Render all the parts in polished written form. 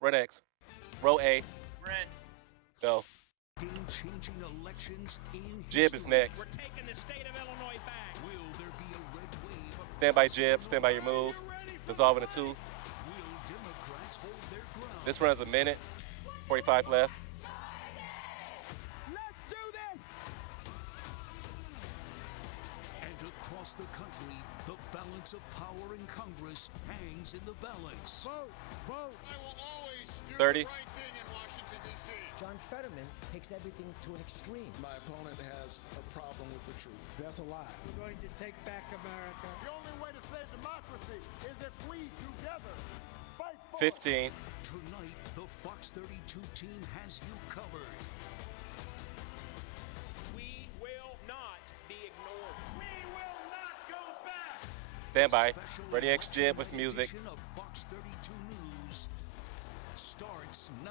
Run X. Row A. Red. Go. Game-changing elections in Jib is history. next. We're taking the state of Illinois back. Will there be a red wave? Stand by Jib. Stand by your move. Dissolve into 2. Will Democrats hold their ground? This runs a minute. 45 left. Let's do this! And across the country, the balance of power in Congress hangs in the balance. Vote, vote. I will always do 30. the right thing in Washington, D.C. John Fetterman takes everything to an extreme. My opponent has a problem with the truth. That's a lie. We're going to take back America. The only way to save democracy is if we together fight for 15. Tonight, the Fox 32 team has you covered. We will not be ignored. We will not go back. Stand by. Special Ready X Jib with election night music. edition of Fox 32 News starts now.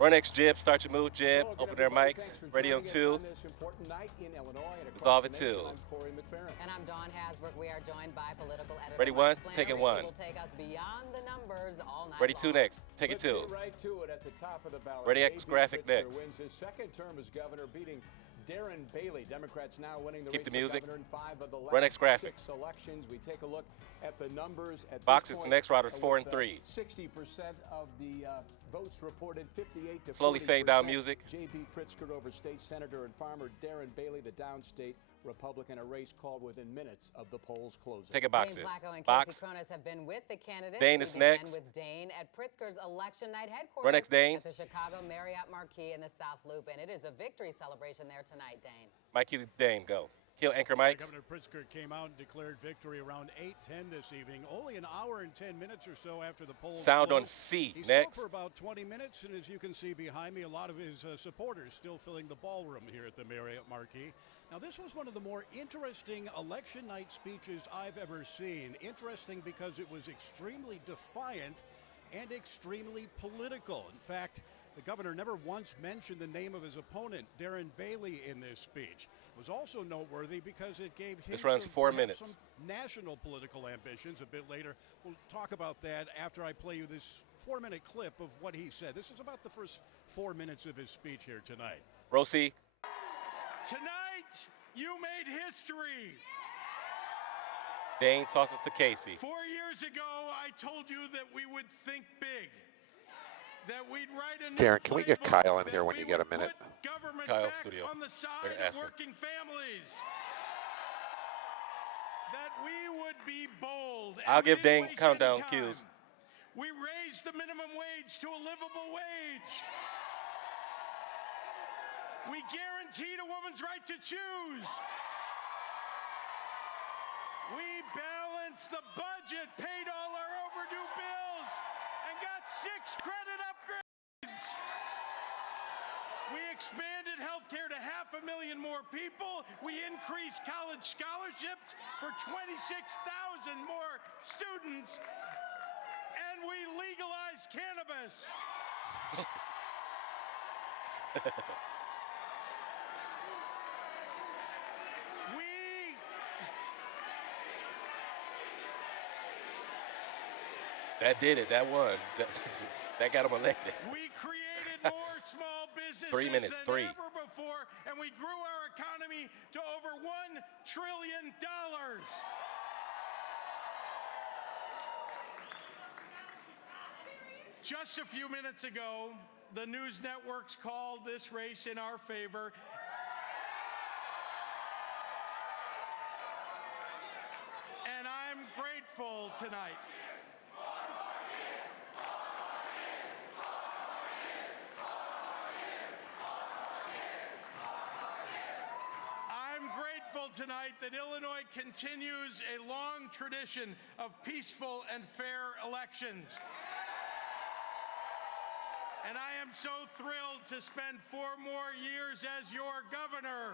Run X Jib. Start your move, Jib. Hello again, Open their everybody. mics. Thanks for Ready on joining us 2. on this important night in Illinois and Dissolve across at the nation. 2. I'm Corey McFerrin. And I'm Dawn Hasbrook. We are joined by political editor Ready, Mike one, taking Flannery, one. who will take us beyond the numbers all night Ready long. 2 next. Take it Let's 2. get right to it at the top of the ballot. Ready, X J.B. graphic Pritzker next. wins his second term as governor, beating Darren Bailey. Democrats now winning the Keep race the music. for governor in 5 of the last Run X graphic. 6 elections. We take a look at the numbers at Box this is point. next, Routers 4 and with, 3. 60% of the votes reported, 58 to Slowly 40%. fade down music. J.B. Pritzker over state senator and farmer Darren Bailey, the downstate Republican, a race called within minutes of the polls closing. Take a box. Dane Flacco and Box. Casey Cronus have been with the candidates. Dane We is began next. with Dane at Pritzker's election night headquarters Run X Dane. at the Chicago Marriott Marquis in the South Loop, and it is a victory celebration there tonight, Dane. Mike Q. Dane, go. Kill anchor mics. Governor Pritzker came out and declared victory around 8:10 this evening, only an hour and 10 minutes or so after the polls Sound on closed. C. He Next. spoke for about 20 minutes, and as you can see behind me, a lot of his supporters still filling the ballroom here at the Marriott Marquis. Now, this was one of the more interesting election night speeches I've ever seen. Interesting because it was extremely defiant and extremely political. In fact, the governor never once mentioned the name of his opponent, Darren Bailey, in this speech. It was also noteworthy because it gave hints runs of 4 perhaps minutes. some national political ambitions a bit later. We'll talk about that after I play you this 4-minute clip of what he said. This is about the first 4 minutes of his speech here tonight. Row C. Tonight, you made history. Dane tosses to Casey. 4 years ago, I told you that we would think big. That we'd write a new Darren, can we get playbook, Kyle in that here when we you get a would minute? put government Kyle, back studio. on the They're side gonna of ask him. working families. That we would be bold. and I'll we give didn't Dane waste countdown any cues. time. We raised the minimum wage to a livable wage. We guaranteed a woman's right to choose. We balanced the budget, paid all our overdue bills, and got 6 credit upgrades. We expanded health care to 500,000 more people. We increased college scholarships for 26,000 more students. And we legalized cannabis. That did it. That won. That got him elected. We created more small businesses 3 minutes. than 3. ever before, and we grew our economy to over $1 trillion. Just a few minutes ago, the news networks called this race in our favor. And I'm grateful tonight. I'm grateful tonight that Illinois continues a long tradition of peaceful and fair elections. And I am so thrilled to spend 4 more years as your governor.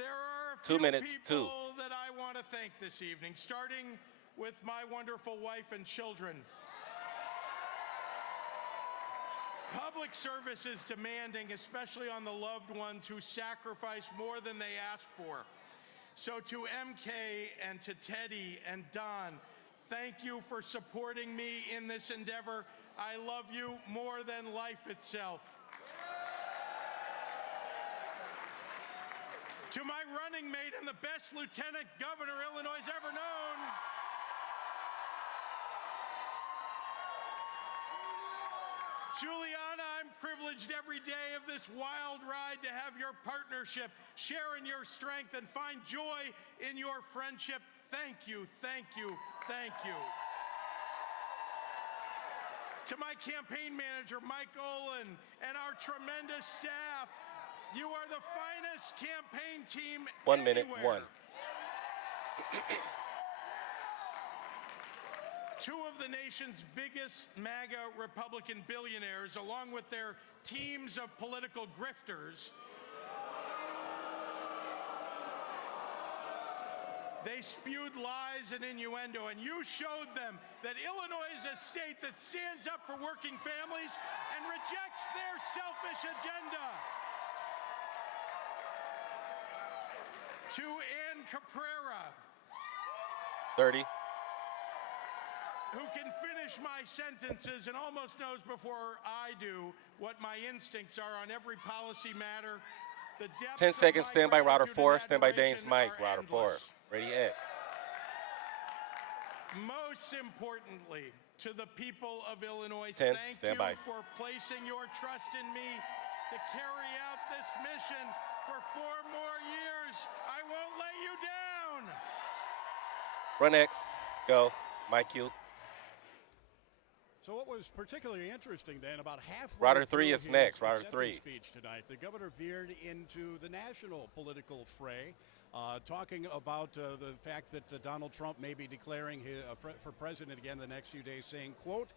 There are a 2 few minutes, 2. people that I want to thank this evening, starting with my wonderful wife and children. Public service is demanding, especially on the loved ones who sacrifice more than they ask for. So to MK and to Teddy and Don, thank you for supporting me in this endeavor. I love you more than life itself. To my running mate and the best lieutenant governor Illinois has ever known, Juliana, I'm privileged every day of this wild ride to have your partnership, share in your strength, and find joy in your friendship. Thank you, thank you, thank you. To my campaign manager, Mike Olin, and our tremendous staff, you are the finest campaign team 1 minute, anywhere. 1. Two of the nation's biggest MAGA Republican billionaires, along with their teams of political grifters, they spewed lies and innuendo, and you showed them that Illinois is a state that stands up for working families and rejects their selfish agenda. To Ann Caprera, 30. who can finish my sentences and almost knows before I do what my instincts are on every policy matter. The depths 10 of seconds. my Stand by router gratitude 4. and Stand by Dane's admiration mic. are Router 4. endless. Ready X. Most importantly, to the people of Illinois, 10, thank stand you by. for placing your trust in me to carry out this mission for 4 more years. I won't let you down. Run X. Go. Mike Q. So what was particularly interesting then, about halfway Router through 3 is his next. Router acceptance 3. speech tonight, the governor veered into the national political fray, talking about the fact that Donald Trump may be declaring for president again the next few days, saying, quote,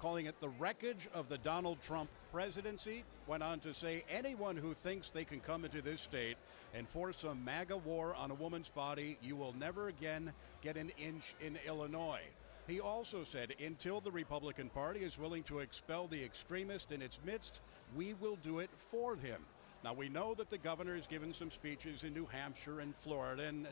calling it the wreckage of the Donald Trump presidency. Went on to say, anyone who thinks they can come into this state and force a MAGA war on a woman's body, you will never again get an inch in Illinois. He also said, until the Republican Party is willing to expel the extremist in its midst, we will do it for him. Now, we know that the governor has given some speeches in New Hampshire and Florida, and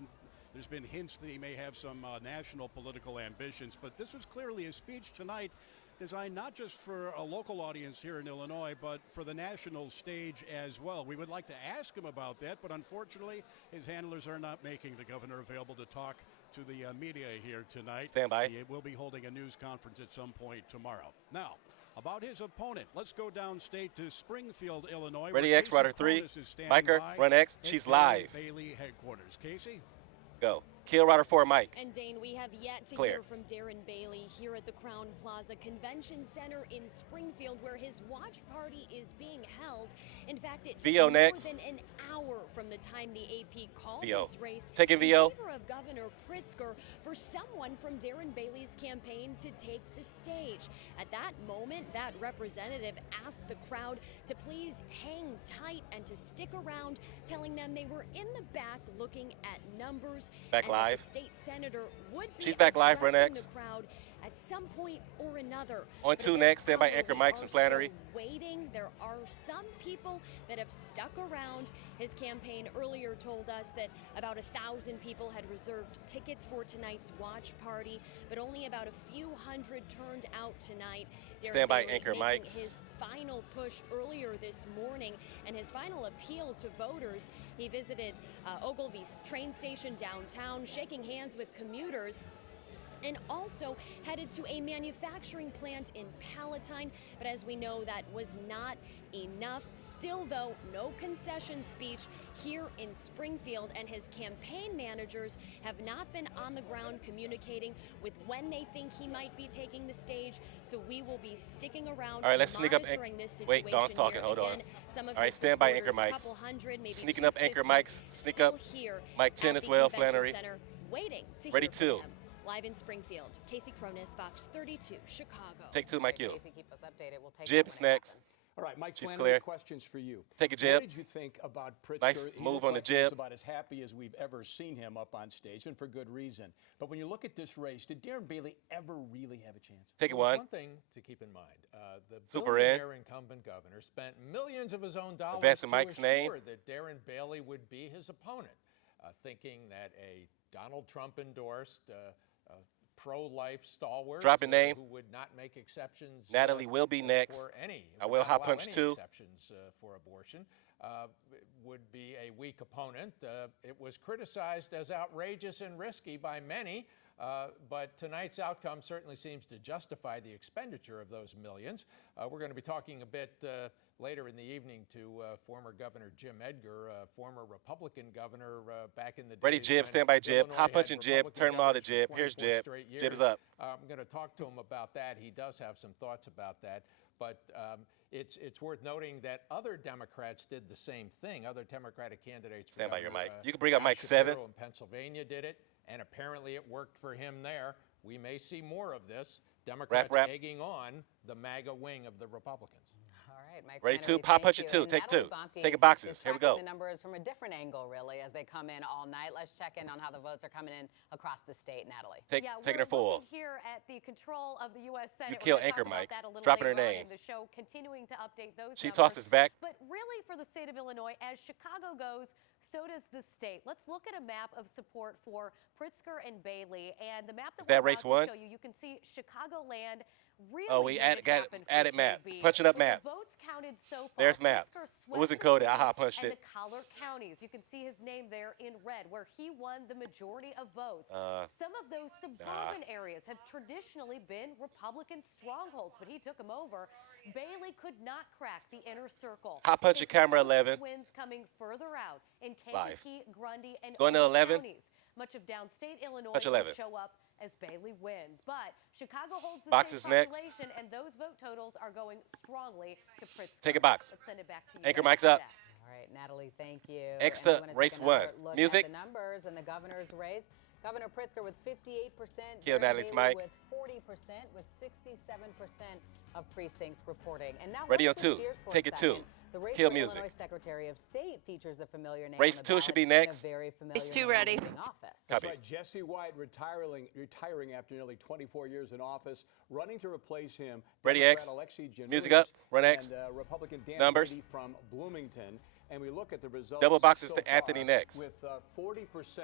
there's been hints that he may have some national political ambitions, but this was clearly a speech tonight designed not just for a local audience here in Illinois, but for the national stage as well. We would like to ask him about that, but unfortunately, his handlers are not making the governor available to talk to the media here tonight. Stand by. He will be holding a news conference at some point tomorrow. Now, about his opponent, let's go downstate to Springfield, Illinois. Ready where X. Casey Router 3. Cronus is standing Biker. by Run X. at She's Darren live. Bailey headquarters. Casey? Go. Kill Router 4. Mike. And Dane, we have yet to Clear. hear from Darren Bailey here at the Crown Plaza Convention Center in Springfield, where his watch party is being held. In fact, it took VO more next. than an hour from the time the AP called VO. this race Taking in VO. favor of Governor Pritzker for someone from Darren Bailey's campaign to take the stage. At that moment, that representative asked the crowd to please hang tight and to stick around, telling them they were in the back looking at numbers. Back and that live. the state senator would be She's back live, Run addressing X. the crowd at some point or another. On But 2 at this next. Stand by hour, Anchor we Mikes are and Flannery. still waiting. There are some people that have stuck around. His campaign earlier told us that about 1,000 people had reserved tickets for tonight's watch party, but only about a few hundred turned out tonight. Darren Stand by Bailey Anchor making Mikes. his final push earlier this morning and his final appeal to voters. He visited Ogilvy's train station downtown, shaking hands with commuters, and also headed to a manufacturing plant in Palatine. But as we know, that was not enough. Still, though, no concession speech here in Springfield, and his campaign managers have not been on the ground communicating with when they think he might be taking the stage. So we will be sticking around. All right, let's sneak up. monitoring this Wait, situation Dawn's talking. here. Hold on. Again, some of All right, his stand by Anchor supporters, a Mikes. couple hundred, maybe Sneaking up Anchor 250, Mikes. Sneak still up. here Mike 10 at as the well, Convention Flannery. Center, waiting to Ready hear 2. from him. Live in Springfield, Casey Cronus, Fox 32, Chicago. Take 2, Mike Q. Casey, keep us updated. We'll take Jib's it when it next. happens. All right, Mike She's Flannery, clear. questions for you. Take a What jib. did you think about Pritzker? Nice He move looked on the like he was jib. about as happy as we've ever seen him up on stage, and for good reason. But when you look at this race, did Darren Bailey ever really have a chance? Take it Well, there's 1. one thing to keep in mind. The Super billionaire incumbent governor spent millions of his own dollars Advancing to Mike's assure name. that Darren Bailey would be his opponent. thinking that a Donald Trump endorsed pro-life stalwart Drop a name. who would not make exceptions. Natalie will be next. For any. I will hot punch too. Exceptions for abortion. Would be a weak opponent. It was criticized as outrageous and risky by many, but tonight's outcome certainly seems to justify the expenditure of those millions. We're going to be talking a bit later in the evening to former Governor Jim Edgar, former Republican governor back in the day. Ready, Jib. Stand by, Jib. Hot punching, Jib. Turn them all to Jib. Here's Jib. Jib's up. I'm going to talk to him about that. He does have some thoughts about that. But it's worth noting that other Democrats did the same thing. Other Democratic candidates. Stand by your mic. You can bring up mic 7. In Pennsylvania did it, and apparently it worked for him there. We may see more of this. Democrats egging on the MAGA wing of the Republicans. All right, Mike. Ready, two? Pop punch it, two. Take two. Take it boxes. Here we go. The numbers from a different angle, really, as they come in all night. Let's check in on how the votes are coming in across the state, Natalie. Taking her full. Here at the control of the U.S. Senate. You kill Anchor Mike. Dropping her name. The show continuing to update those. She tosses back. But really, for the state of Illinois, as Chicago goes, so does the state. Let's look at a map of support for Pritzker and Bailey, and the map that we're about to show you. You can see Chicagoland. Really added map. Punching up map. The votes counted so far. There's map. It wasn't coded. I hot punched it. And the collar counties. You can see his name there in red, where he won the majority of votes. Some of those suburban areas have traditionally been Republican strongholds, but he took them over. Bailey could not crack the inner circle. Hot punch at camera 11. Wins coming further out in Kankakee, Grundy, and going to 11. Counties. Much of downstate Illinois will show up as Bailey wins. But Chicago holds the Boxes state population, and those vote totals are going strongly to Pritzker. Take a box. Let's send it back to you. Anchor Mike's up. All right, Natalie, thank you. Extra race 1. Music. The numbers and the governor's race. Governor Pritzker with 58%. Kill Natalie's mic. With 40%, with 67% of precincts reporting. And now ready on 2. Take it 2. The race Kill for music. Illinois Secretary of State features a familiar name. Race 2 should be next. Race 2 ready. Office. That's right. Jesse White retiring after nearly 24 years in office, running to replace him. Ready, X. Music up. Run X. And Republican Dan Numbers. Brady from Bloomington. And we look at the results. Double boxes so to Anthony next. With 40%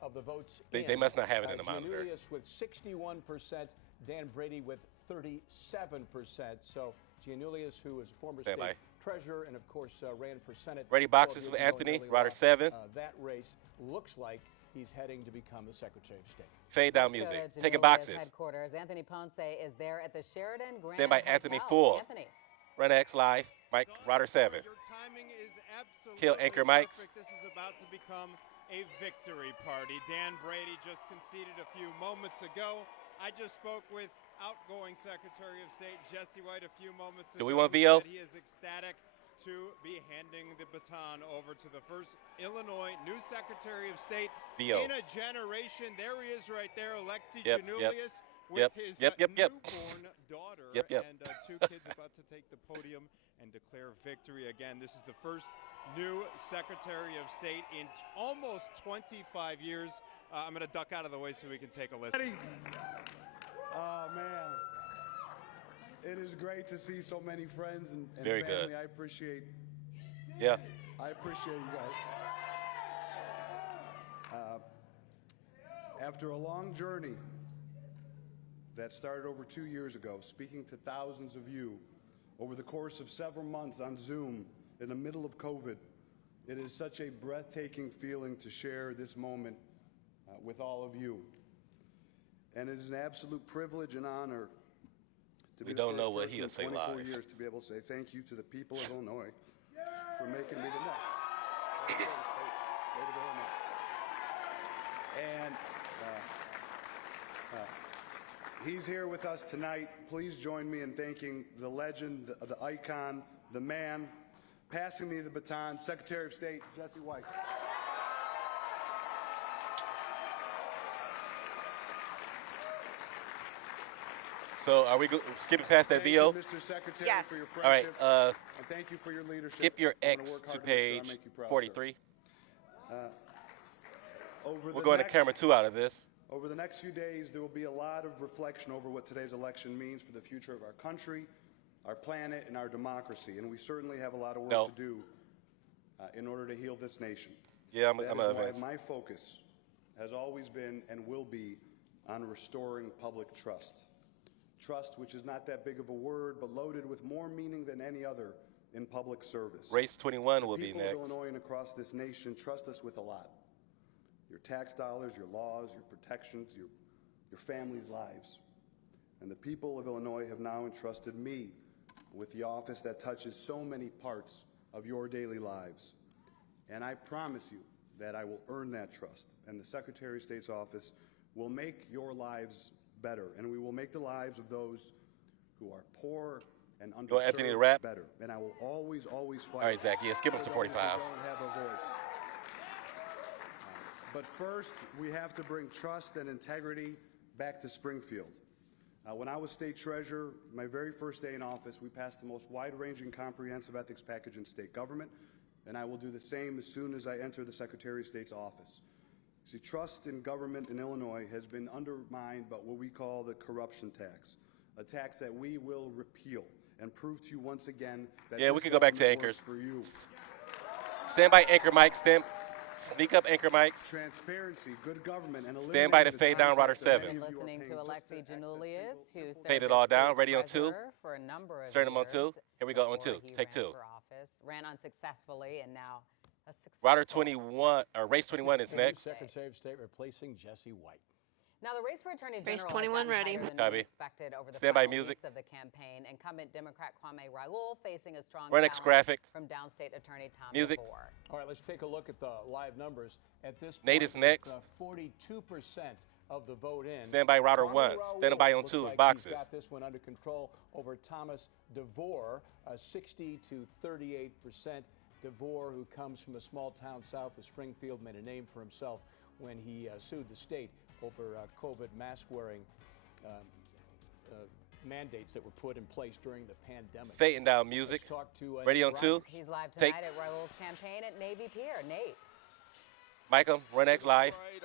of the votes they must not have it in the monitor. Giannoulias with 61%, Dan Brady with 37%. So Giannoulias, who is a former state treasurer and, of course, ran for Senate. Ready boxes with Anthony, Ryder 7. That race looks like he's heading to become the Secretary of State. Fade down music. Taking boxes. Headquarters. Anthony Ponce is there at the Sheridan Grand Stand by Hotel. Anthony Full. Anthony. Run X live. Mike, Ryder 7. Your timing is absolutely Kill Anchor Mike's. perfect. This is about to become a victory party. Dan Brady just conceded a few moments ago. I just spoke with outgoing Secretary of State Jesse White a few moments ago. Do we want VO? He is ecstatic to be handing the baton over to the first Illinois new Secretary of State VO. in a generation. There he is right there, Alexi Giannoulias with his newborn daughter and 2 kids about to take the podium and declare victory again. This is the first new Secretary of State in almost 25 years. I'm going to duck out of the way so we can take a listen. Oh, man. It is great to see so many friends and Very family. good. I appreciate I appreciate you guys. After a long journey that started over 2 years ago, speaking to thousands of you over the course of several months on Zoom in the middle of COVID, it is such a breathtaking feeling to share this moment with all of you. And it is an absolute privilege and honor to be the first person in 24 years to be able to say thank you to the people of Illinois for making me the next. And he's here with us tonight. Please join me in thanking the legend, the icon, the man, passing me the baton, Secretary of State Jesse White. So are we skipping past that VO? Thank you, Mr. Secretary, for your friendship. All right. And thank you for your leadership. Skip your X to page 43. We're going to camera 2 out of this. Over the next few days, there will be a lot of reflection over what today's election means for the future of our country, our planet, and our democracy. And we certainly have a lot of work to do in order to heal this nation. Yeah, I'm That an is why advance. my focus has always been and will be on restoring public trust. Trust, which is not that big of a word, but loaded with more meaning than any other in public service. Race 21 The will be people of next. Illinois and across this nation trust us with a lot. Your tax dollars, your laws, your protections, your family's lives. And the people of Illinois have now entrusted me with the office that touches so many parts of your daily lives. And I promise you that I will earn that trust, and the Secretary of State's office will make your lives better, and we will make the lives of those who are poor and You want Anthony to underserved rap? better. And I will always, always fight. All right, Zach, yeah, skip him for to those 45. who don't have a voice. But first, we have to bring trust and integrity back to Springfield. When I was state treasurer, my very first day in office, we passed the most wide-ranging comprehensive ethics package in state government, and I will do the same as soon as I enter the Secretary of State's office. See, trust in government in Illinois has been undermined by what we call the corruption tax, a tax that we will repeal and prove to you once again that Yeah, we this could go back to government anchors. works for you. Stand by anchor mics. Sneak up anchor mics. Transparency, good government, and Stand by to eliminating fade the down time router tax that 7. many of you are Listening paying to just Alexi to access Janulius, single- who served Fade it as all down. state Ready on 2. treasurer for a number of Starting on 2. years Here we go on before 2. he Take ran 2. for office, ran unsuccessfully, and now a successful Router 21, or race 21 is New next. Secretary of State replacing Jesse White. Now, the race for Attorney General Race has 21 gotten ready. tighter than Copy. many expected over the Stand by final music. weeks of the campaign. Incumbent Democrat Kwame Raoul facing a strong Run next challenge graphic. from downstate attorney Tom Music. DeVore. All right, let's take a look at the live numbers. At this Nate point, is next. with, 42% of the vote in. Stand by router Kwame 1. Raoul Stand by on looks 2 is like boxes. He's got this one under control over Thomas DeVore, 60 to 38%. DeVore, who comes from a small town south of Springfield, made a name for himself when he sued the state over COVID mask wearing mandates that were put in place during the pandemic. Fading down music. Let's talk to Ready on Nate 2. Rogers. He's live Take- tonight at Raoul's campaign at Navy Pier. Nate. Michael, Run X live. Right,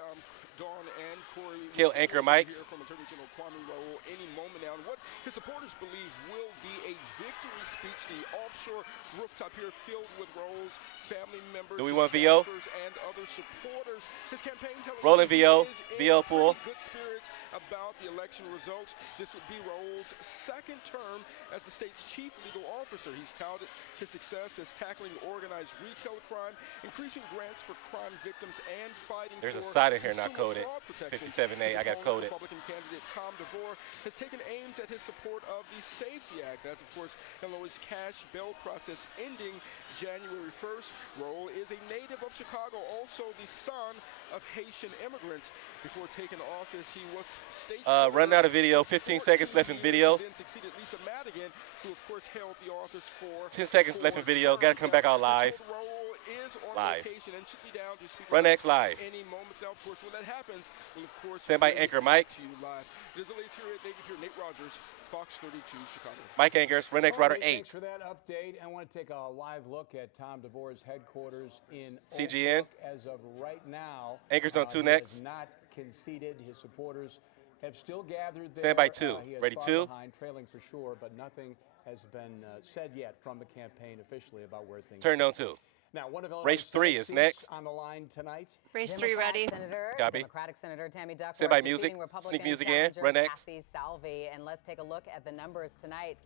Dawn and Corey. Kill anchor mics. Here from Attorney General Kwame Raoul any moment now. And what his supporters believe will be a victory speech. The offshore rooftop here filled with Raoul's family members, Do we his want VO? staffers, and other supporters. His campaign telling Rolling me he VO. is in VO pool. pretty good spirits about the election results. This would be Raoul's second term as the state's chief legal officer. He's touted his success as tackling organized retail crime, increasing grants for crime victims, and fighting There's a for side in here not consumer coded. fraud protection. 57A, I got His opponent, coded. Republican candidate Tom DeVore has taken aims at his support of the SAFETY Act. That's, of course, Illinois' cash bail process ending January 1st. Raoul is a native of Chicago, also the son of Haitian immigrants. Before taking office, he was state Run out of video. for 15 14 seconds left in years, video. and then succeeded Lisa Madigan, who, of course, held the office for 10 seconds left in 4 video. Gotta terms. come back out Now, live. Raoul is on Live. vacation and should be down to speak Run with X us live. any moments now. Of course, when that happens, we'll of course Stand by bring anchor it mics. to you live. It is the latest here at David here. Nate Rogers, Fox 32, Chicago. Mike Anchors, Run X All router right, 8. Thanks for that update. I want to take a live look at Tom DeVore's headquarters in CGN. Oak Brook. As of right now, Anchors on 2 he next. has not conceded. His supporters have still gathered there. Stand by 2. He is Ready far 2. behind, trailing for sure, but nothing has been said yet from the campaign officially about where things Turn stand. on 2. Now, one of Illinois' Race 3 Senate is seats next. on the line tonight. Race 3 Democrat ready. Senator, Copy. Democratic Senator Tammy Duckworth Stand by defeating music. Republican Sneak music in. challenger Run X. Kathy Salvi. And let's take a look at the numbers tonight.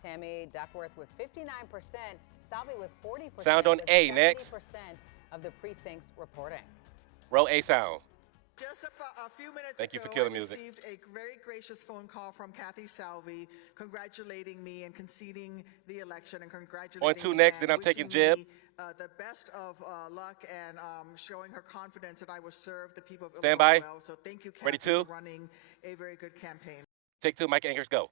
Tammy Duckworth with 59%, Salvi with 40%. Sound on with A, next. 70% of the precincts reporting. Roll A sound. Just a few minutes Thank you ago, for killing I music. received a very gracious phone call from Kathy Salvi congratulating me and conceding the election and congratulating On 2 me next, and then I'm taking wishing Jib. me, the best of luck and showing her confidence that I will serve the people of Stand Illinois by. well. So thank you, Kathy, Ready 2. for running a very good campaign. Take 2. Mike Anchors, go.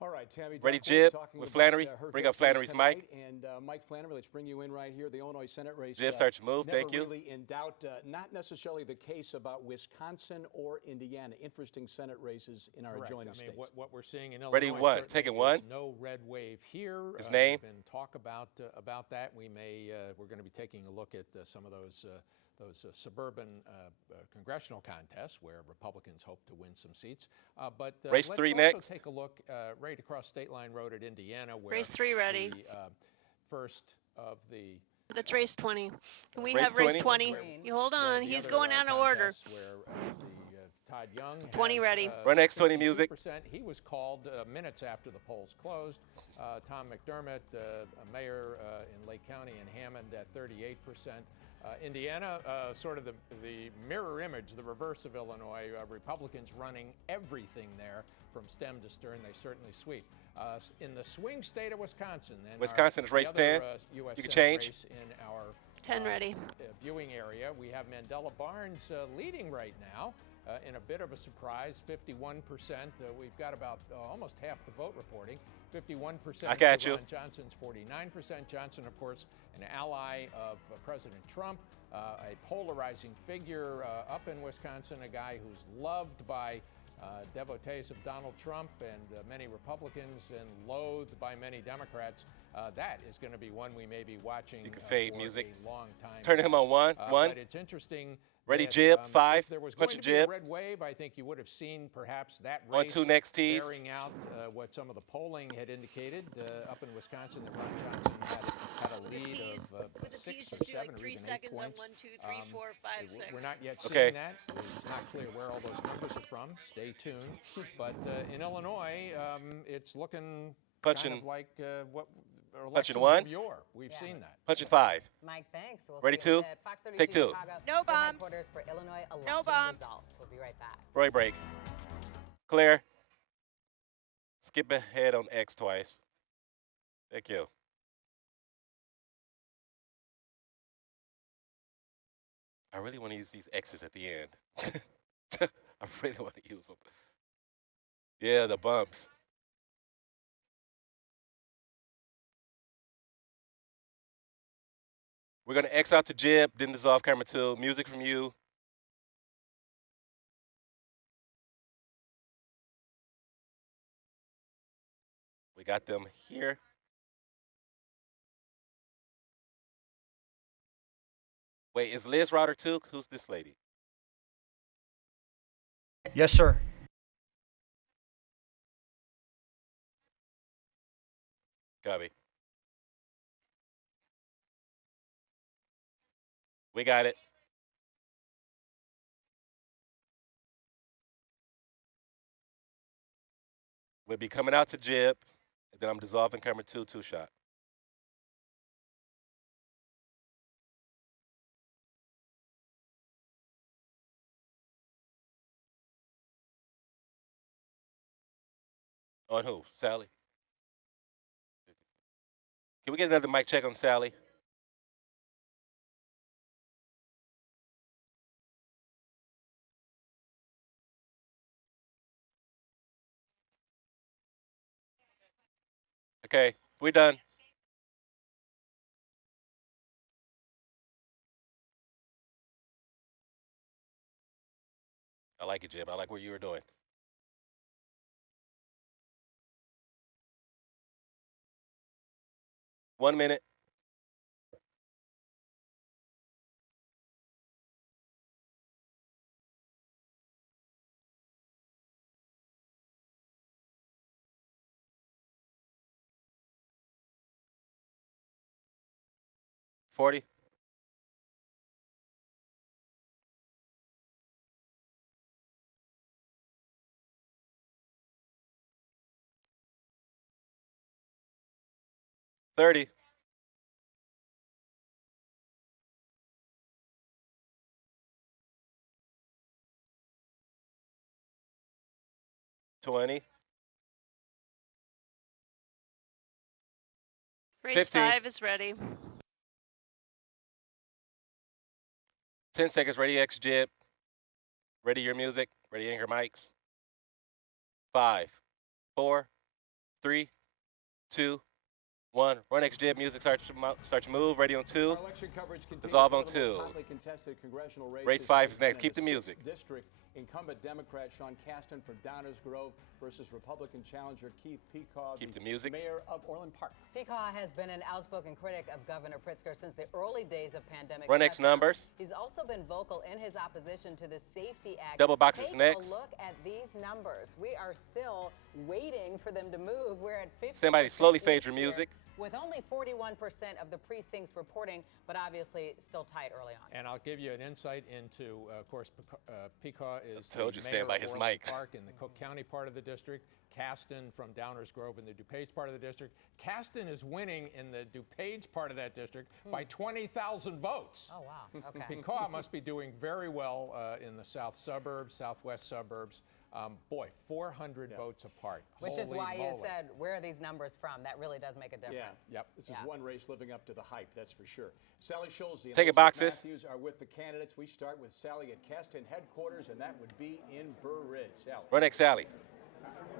All right, Tammy. Ready, Duckworth Jib, talking with about, Flannery. her Bring up victory Flannery's tonight. mic. And Mike Flannery, let's bring you in right here. The Illinois Senate race. Jib, start your move. Never Thank you. really in doubt. Not necessarily the case about Wisconsin or Indiana. Interesting Senate races in our Correct. adjoining I mean, states. what we're seeing in Illinois. Ready, 1. certainly Taking is 1. No red wave here. His name. There's been talk about that. We're going to be taking a look at some of those suburban congressional contests where Republicans hope to win some seats. But Race let's 3 also next. take a look right across State Line Road at Indiana, where Race 3 ready. the first of the That's race 20. Can we Race have race 20? 20? You hold on. He's going out of order. Where Todd Young 20 ready. Run X20 music. 62%. He was called minutes after the polls closed. Tom McDermott, a mayor in Lake County, and Hammond at 38%. Indiana, sort of the mirror image, the reverse of Illinois. Republicans running everything there from stem to stern. They certainly sweep. In the swing state of Wisconsin, and Wisconsin is race 10. You can change. Race in our 10 ready. Viewing area, we have Mandela Barnes leading right now. In a bit of a surprise, 51%. We've got about almost half the vote reporting. 51% I got you. Ron Johnson's 49%. Johnson, of course, an ally of President Trump, a polarizing figure up in Wisconsin, a guy who's loved by devotees of Donald Trump and many Republicans and loathed by many Democrats. That is going to be one we may be watching You can fade for music. a long time. Turn him on one. But it's interesting. Ready, that, jib, 5. If there was Punch going a to be jib. a red wave, I think you would have seen perhaps that race 1, 2 next tees. bearing out what some of the polling had indicated up in Wisconsin that Ron Johnson had a lead of 6 or 7 or even 8 points. 1, 2, 3, 4, 5, 6. We're not yet Okay. seeing that. It's not clear where all those numbers are from. Stay tuned. But in Illinois, it's looking Punching- kind of like what Punching elections 1. of yore. We've seen that. Punching 5. Mike, thanks. We'll Ready, see you 2? at Fox 32 Take 2. Chicago, No the bombs. headquarters for Illinois election No bombs. results. We'll be right back. Roy break. Clear. Skip ahead on X twice. Thank you. I really want to use these X's at the end. I really want to use them. Yeah, the bumps. We're going to X out to jib, then dissolve camera 2. Music from you. We got them here. Wait, is Liz router 2? Who's this lady? Yes, sir. Copy. We got it. We'll be coming out to jib, and then I'm dissolving camera 2, 2-shot. On who? Sally? Can we get another mic check on Sally? Okay, we're done. I like it, Jib. I like what you were doing. One minute. $40. $30. $20. Race 15. 5 is ready. 10 seconds. Ready X jib. Ready your music. Ready anchor mics. 5, 4, 3, 2, 1. Run X jib. Music starts to move. Ready on 2. Our election coverage continues. Dissolve for on the most 2. hotly contested congressional races. Race 5 is in next. Keep the the music. 6th District, incumbent Democrat Sean Casten for Downers Grove versus Republican challenger Keith Pecaw, Keep the music. mayor of Orland Park. Pecaw has been an outspoken critic of Governor Pritzker since the early days of pandemic Run X shutdowns. numbers. He's also been vocal in his opposition to the Safety Act. Double boxes Take next. a look at these numbers. We are still waiting for them to move. We're at 50. Somebody slowly fade your music. with only 41% of the precincts reporting, but obviously still tight early on. And I'll give you an insight into, of course, Pecaw is told the you, stand mayor by of his Orland mic. Park in the Cook County part of the district. Caston from Downers Grove in the DuPage part of the district. Caston is winning in the DuPage part of that district by 20,000 votes. Oh, wow. Okay. Pecaw must be doing very well in the south suburbs, southwest suburbs. Boy, 400 votes apart. Which is Holy why you moly. said, where are these numbers from? That really does make a difference. Yeah. Yep. This is one race living up to the hype, that's for sure. Sally Schulze and Take it, Elizabeth boxes. Matthews are with the candidates. We start with Sally at Caston headquarters, and that would be in Burr Ridge. Sally. Run next, Sally.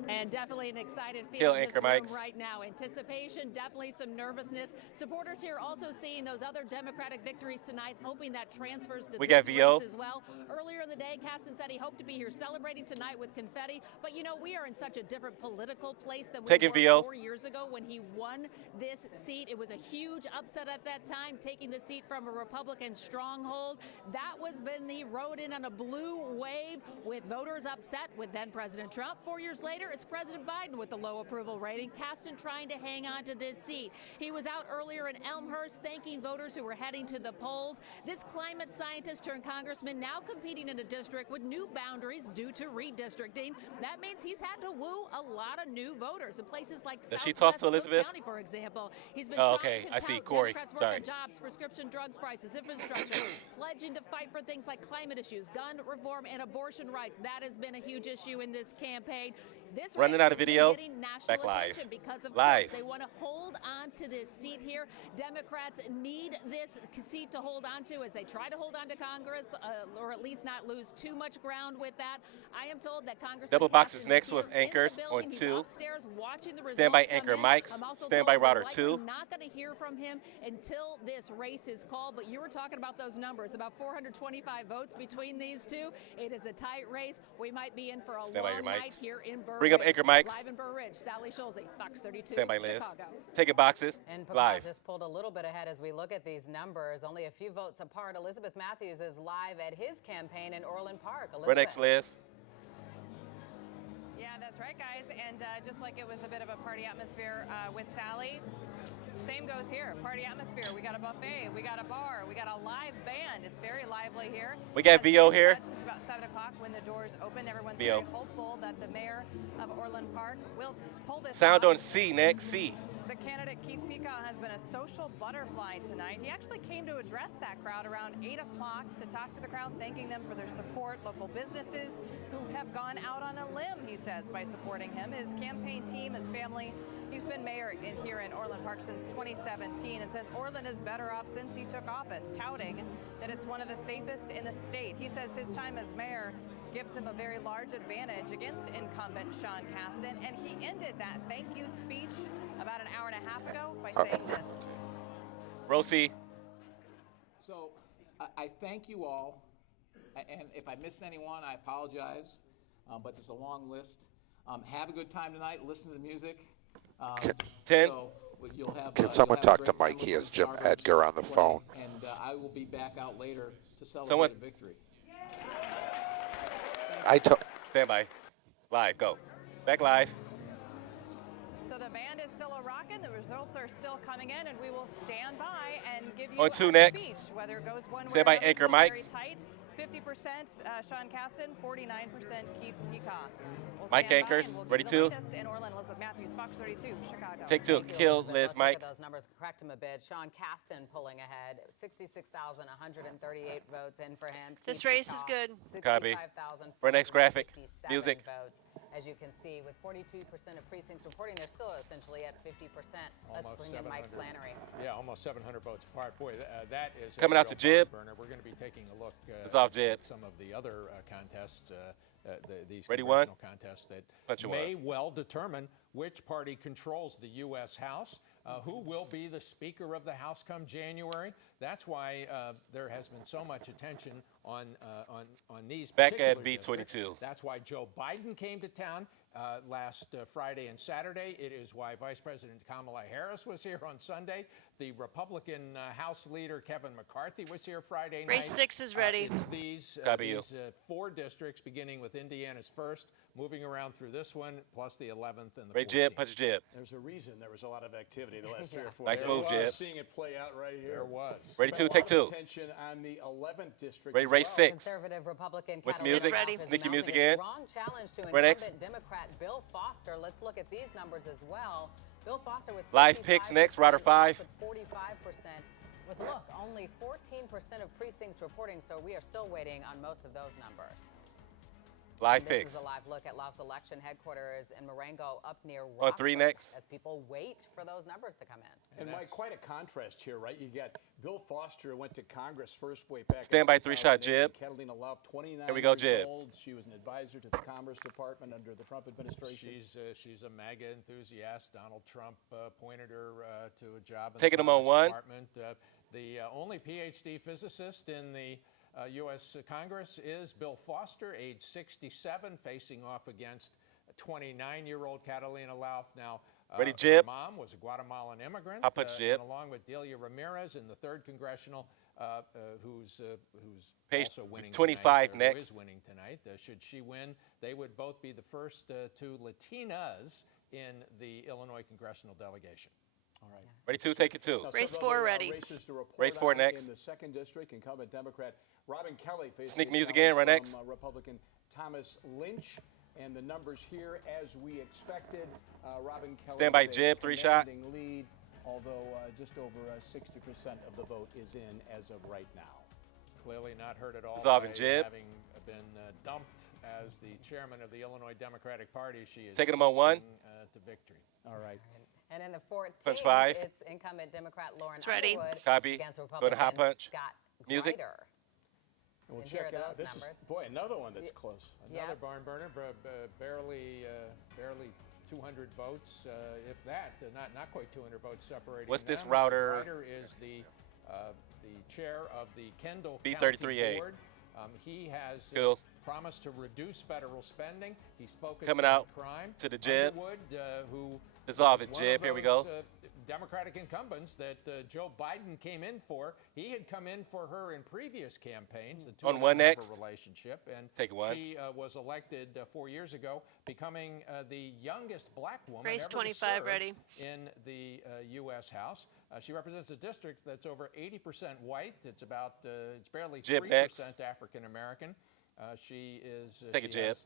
And definitely an excited Kill feel in this Anchor room Mikes. right now. Anticipation, definitely some nervousness. Supporters here also seeing those other Democratic victories tonight, hoping that transfers to We this got VO. race as well. Earlier in the day, Caston said he hoped to be here celebrating tonight with confetti. But, you know, we are in such a different political place than we Taking were VO. 4 years ago when he won this seat. It was a huge upset at that time, taking the seat from a Republican stronghold. That was when he rode in on a blue wave with voters upset with then President Trump. 4 years later, it's President Biden with the low approval rating. Caston trying to hang on to this seat. He was out earlier in Elmhurst thanking voters who were heading to the polls. This climate scientist turned congressman now competing in a district with new boundaries due to redistricting. That means he's had to woo a lot of new voters in places like Does she toss to Southwest Cook Elizabeth? County, for example. He's been Oh, trying okay. to I see. tout Corey. Democrats' work Sorry. on jobs, prescription drugs prices, infrastructure, pledging to fight for things like climate issues, gun reform, and abortion rights. That has been a huge issue in this campaign. This Running race out of has been video. getting national Back live. attention because of Live. course they want to hold on to this seat here. Democrats need this seat to hold on to as they try to hold on to Congress, or at least not lose too much ground with that. I am told that Congress Double boxes next with anchors on He's 2. upstairs watching the Stand by results come Anchor in. Mikes. I'm also Stand told by we're Router likely 2. not going to hear from him until this race is called. But you were talking about those numbers, about 425 votes between these two. It is a tight race. We might be in for a Stand by your long night mics. here in Burr Bring up Ridge. Anchor Mikes. Live in Burr Ridge, Sally Schulze, Fox 32, Stand by, Liz. Chicago. Take it, boxes. And Pecaw Live. just pulled a little bit ahead as we look at these numbers. Only a few votes apart. Elizabeth Matthews is live at his campaign in Orland Park. Run Elizabeth. next, Liz. Yeah, that's right, guys. And just like it was a bit of a party atmosphere with Sally, same goes here. Party atmosphere. We got a buffet. We got a bar. We got a live band. It's very lively here. We got VO here. Since about 7 o'clock when the doors open, everyone's VO. very hopeful that the mayor of Orland Park will pull this Sound off. on C next. C. The candidate, Keith Pecaw, has been a social butterfly tonight. He actually came to address that crowd around 8 o'clock to talk to the crowd, thanking them for their support. Local businesses who have gone out on a limb, he says, by supporting him. His campaign team, his family. He's been mayor here in Orland Park since 2017 and says Orland is better off since he took office, touting that it's one of the safest in the state. He says his time as mayor gives him a very large advantage against incumbent Sean Caston, and he ended that thank you speech about an hour and a half ago by saying this. Rosie. So I thank you all, and if I missed anyone, I apologize, but there's a long list. Have a good time tonight. Listen to the music. 10. So you'll have, Can you'll someone have a talk great to time Mike? He listening has to Jim Starbucks Edgar on the play, phone. And I will be back out later to celebrate Someone- a victory. Stand by. Live. Go. Back live. So the band is still a rockin', the results are still coming in, and we will stand by and give you On a 2 next. speech, whether it goes one way Stand or by another. Anchor Still very Mikes. tight. 50% Sean Caston, 49% Keith Pecaw. We'll Mike stand by Anchors, and we'll ready give you the to? latest in Orland. Elizabeth Matthews, Fox 32, Chicago. Take 2. Thank you, Kill Elizabeth. Liz, Let's Mike. Look at those numbers, correct him a bit. Sean Caston pulling ahead, 66,138 votes in for him. This Keith race is Pecaw, good. Copy. 65,457 For next graphic. Music. votes. As you can see, with 42% of precincts reporting, they're still essentially at 50%. Let's Almost bring in Mike 700. Flannery. Yeah, almost 700 votes apart. Boy, that is a Coming out real to Jib. barn burner. We're going to be taking a look It's off Jib. at some of the other contests, these Ready, one? congressional contests that Punch it may well determine which party controls the U.S. House, who will be the Speaker of the House come January. That's why there has been so much attention on these Back particular at B22. districts. That's why Joe Biden came to town last Friday and Saturday. It is why Vice President Kamala Harris was here on Sunday. the Republican House leader Kevin McCarthy was here Friday night. Race 6 is ready. It's these, Copy you. 4 districts, beginning with Indiana's 1st, moving around through this one, plus the 11th and the Ready, 14th. Jib, punch Jib. There's a reason there was a lot of activity the last 3 or 4 Nice days. move, Jib. Seeing it play out right here. There was. Ready, Spent 2, a take lot of 2. attention on the 11th district. Ready, as race well. 6. Conservative Republican With Catalina music. South is Sneaky mounting music a in. strong challenge to Right next. incumbent Democrat Bill Foster. Let's look at these numbers as well. Bill Foster with Live picks next, Router 5. with 45%. With look, only 14% of precincts reporting, so we are still waiting on most of those numbers. Live And picks. This is a live look at Love's election headquarters in Marengo up near On 3 Rockford next. as people wait for those numbers to come in. And Mike, quite a contrast here, right? You got Bill Foster went to Congress first way back. Stand in by 3-shot 2008. Jib. Catalina Love, 29 Here we go, years Jib. old. She was an advisor to the Commerce Department under the Trump administration. She's a MAGA enthusiast. Donald Trump appointed her to a job in Taking the them on Commerce 1. Department. The only PhD physicist in the U.S. Congress is Bill Foster, age 67, facing off against a 29-year-old Catalina Lauf. Now, Ready, her Jib. mom was a Guatemalan immigrant. I'll punch Jib. And along with Delia Ramirez in the 3rd Congressional, who's Page also winning 25 tonight, or who next. is winning tonight. Should she win, they would both be the first 2 Latinas in the Illinois congressional delegation. All right. Ready, 2, take it 2. Now, Race some 4 other, ready. Races to report Race 4 on next. In the 2nd district, incumbent Democrat Robin Kelly facing Sneak a music challenge in, right from, next. Republican Thomas Lynch. And the numbers here, as we expected, Robin Kelly. Stand by with a Jib, 3-shot. commanding lead, although just over 60% of the vote is in as of right now. Clearly not hurt at all Dissolving by Jib. having been dumped as the chairman of the Illinois Democratic Party. She is Taking them on 1. to victory. All right. And in the 14th, Punch 5. it's incumbent Democrat Lauren It's ready. Underwood Copy. against Go to Republican hot punch. Scott Music. Greider. We'll And here check are out. those This numbers. is, boy, another one that's close. Another barn burner, barely 200 votes, if that. Not quite 200 votes separating. What's this them. router? Greider is the chair of the Kendall B33A. County Board. He has Cool. promised to reduce federal spending. He's focused Coming on out crime. to the Jib. Underwood, who Dissolve was it, one Jib. of Here we those, go. Democratic incumbents that Joe Biden came in for. He had come in for her in previous campaigns. The two On of 1 them have next. a relationship, and Take 1. she was elected 4 years ago, becoming the youngest black woman Race ever to 25 serve ready. in the U.S. House. She represents a district that's over 80% white. It's about it's barely Jib 3% next. African American. She is. Take a she jib. has,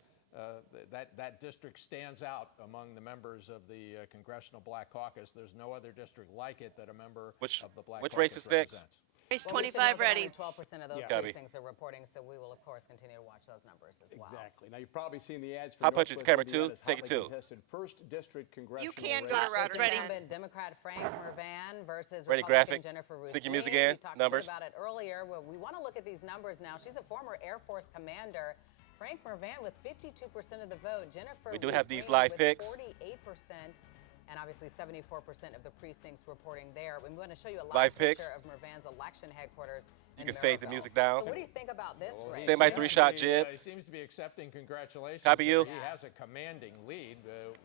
that district stands out among the members of the Congressional Black Caucus. There's no other district like it that a member of the Black which Caucus race is next? represents. Race Well, we should 25 know that ready. only 12% of those Yeah. Copy. precincts are reporting, so we will, of course, continue to watch those numbers as well. Exactly. Now, you've probably seen the ads for Hot punch it, Northwest camera 2. Indiana's Take it hotly 2. contested 1st District Congressional can race. go to router It's 10. incumbent Democrat Frank Mervan versus Ready, Republican graphic. Jennifer Ruth Sneaky Lee. music in. We talked Numbers. about it earlier. Well, we want to look at these numbers now. She's a former Air Force commander. Frank Mervan with 52% of the vote. Jennifer We do Ruth have these Lee live with picks. 48%. And obviously 74% of the precincts reporting there. We want to show you a Live live picks. picture of Mervan's election headquarters. You in can fade the Maryville. music down. So what do you think about this race? Stand by Seems to 3-shot be, Jib. He seems to be accepting congratulations. Copy you. He has a commanding lead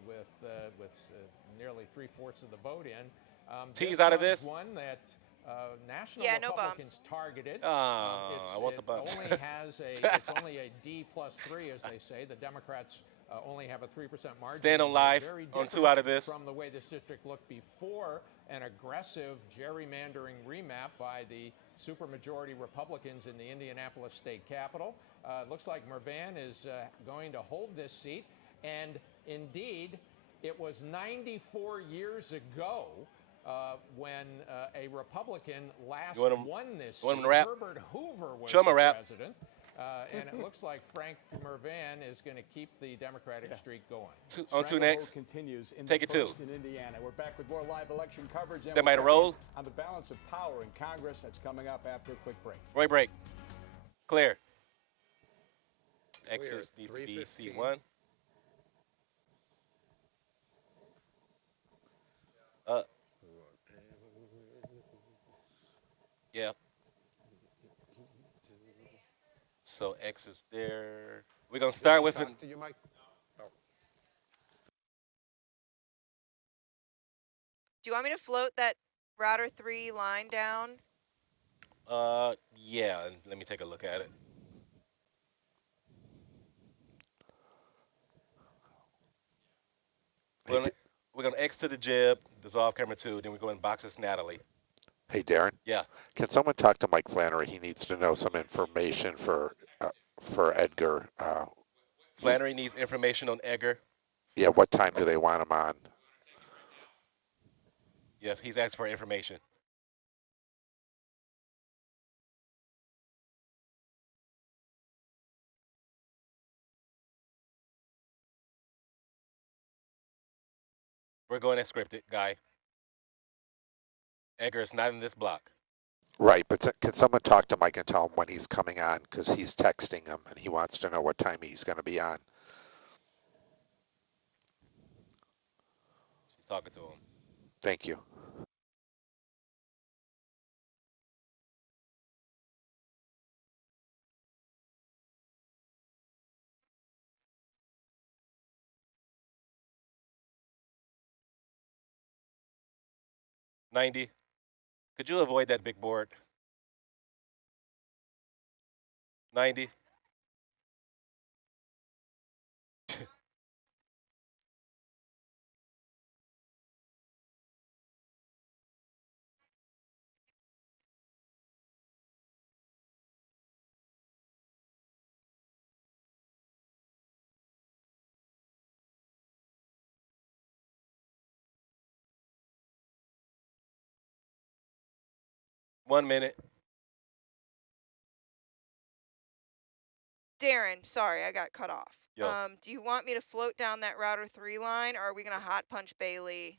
with nearly 3/4 of the vote in. Tease out of one's this. one that national Yeah, no Republicans targeted. I want the bumps. It's only a D+3, as they say. The Democrats only have a 3% margin. Stand on They're live very on 2 different out of this. from the way this district looked before an aggressive gerrymandering remap by the supermajority Republicans in the Indianapolis state capitol. It looks like Mervan is going to hold this seat. And indeed, it was 94 years ago when a Republican last You want him- won this you want him seat. to rap? Herbert Hoover was Show him a the rap. president. And it looks like Frank Mervan is going to keep the Democratic streak going. On 2 next. Stranglehold continues in Take the it 2. first in Indiana. We're back with more live election coverage. And Stand by we'll to check roll. in on the balance of power in Congress. That's coming up after a quick break. Roy break. Clear. Clear X's at need to be 3:15. C1. Yeah. So X is there. We're going to start with it. Talk to you, Mike. Oh. Do you want me to float that router 3 line down? Yeah. Let me take a look at it. We're gonna X to the jib, dissolve camera 2, then we go in boxes Natalie. Hey, Darren. Yeah. Can someone talk to Mike Flannery? He needs to know some information for Edgar. Flannery needs information on Edgar. Yeah, what time do they want him on? Yeah, he's asked for information. We're going as scripted, guy. Edgar is not in this block. Right, but can someone talk to Mike and tell him when he's coming on? Because he's texting him and he wants to know what time he's going to be on. She's talking to him. Thank you. $90. Could you avoid that big board? $90. One minute. Darren, sorry, I got cut off. Yo. Do you want me to float down that router 3 line, or are we going to hot punch Bailey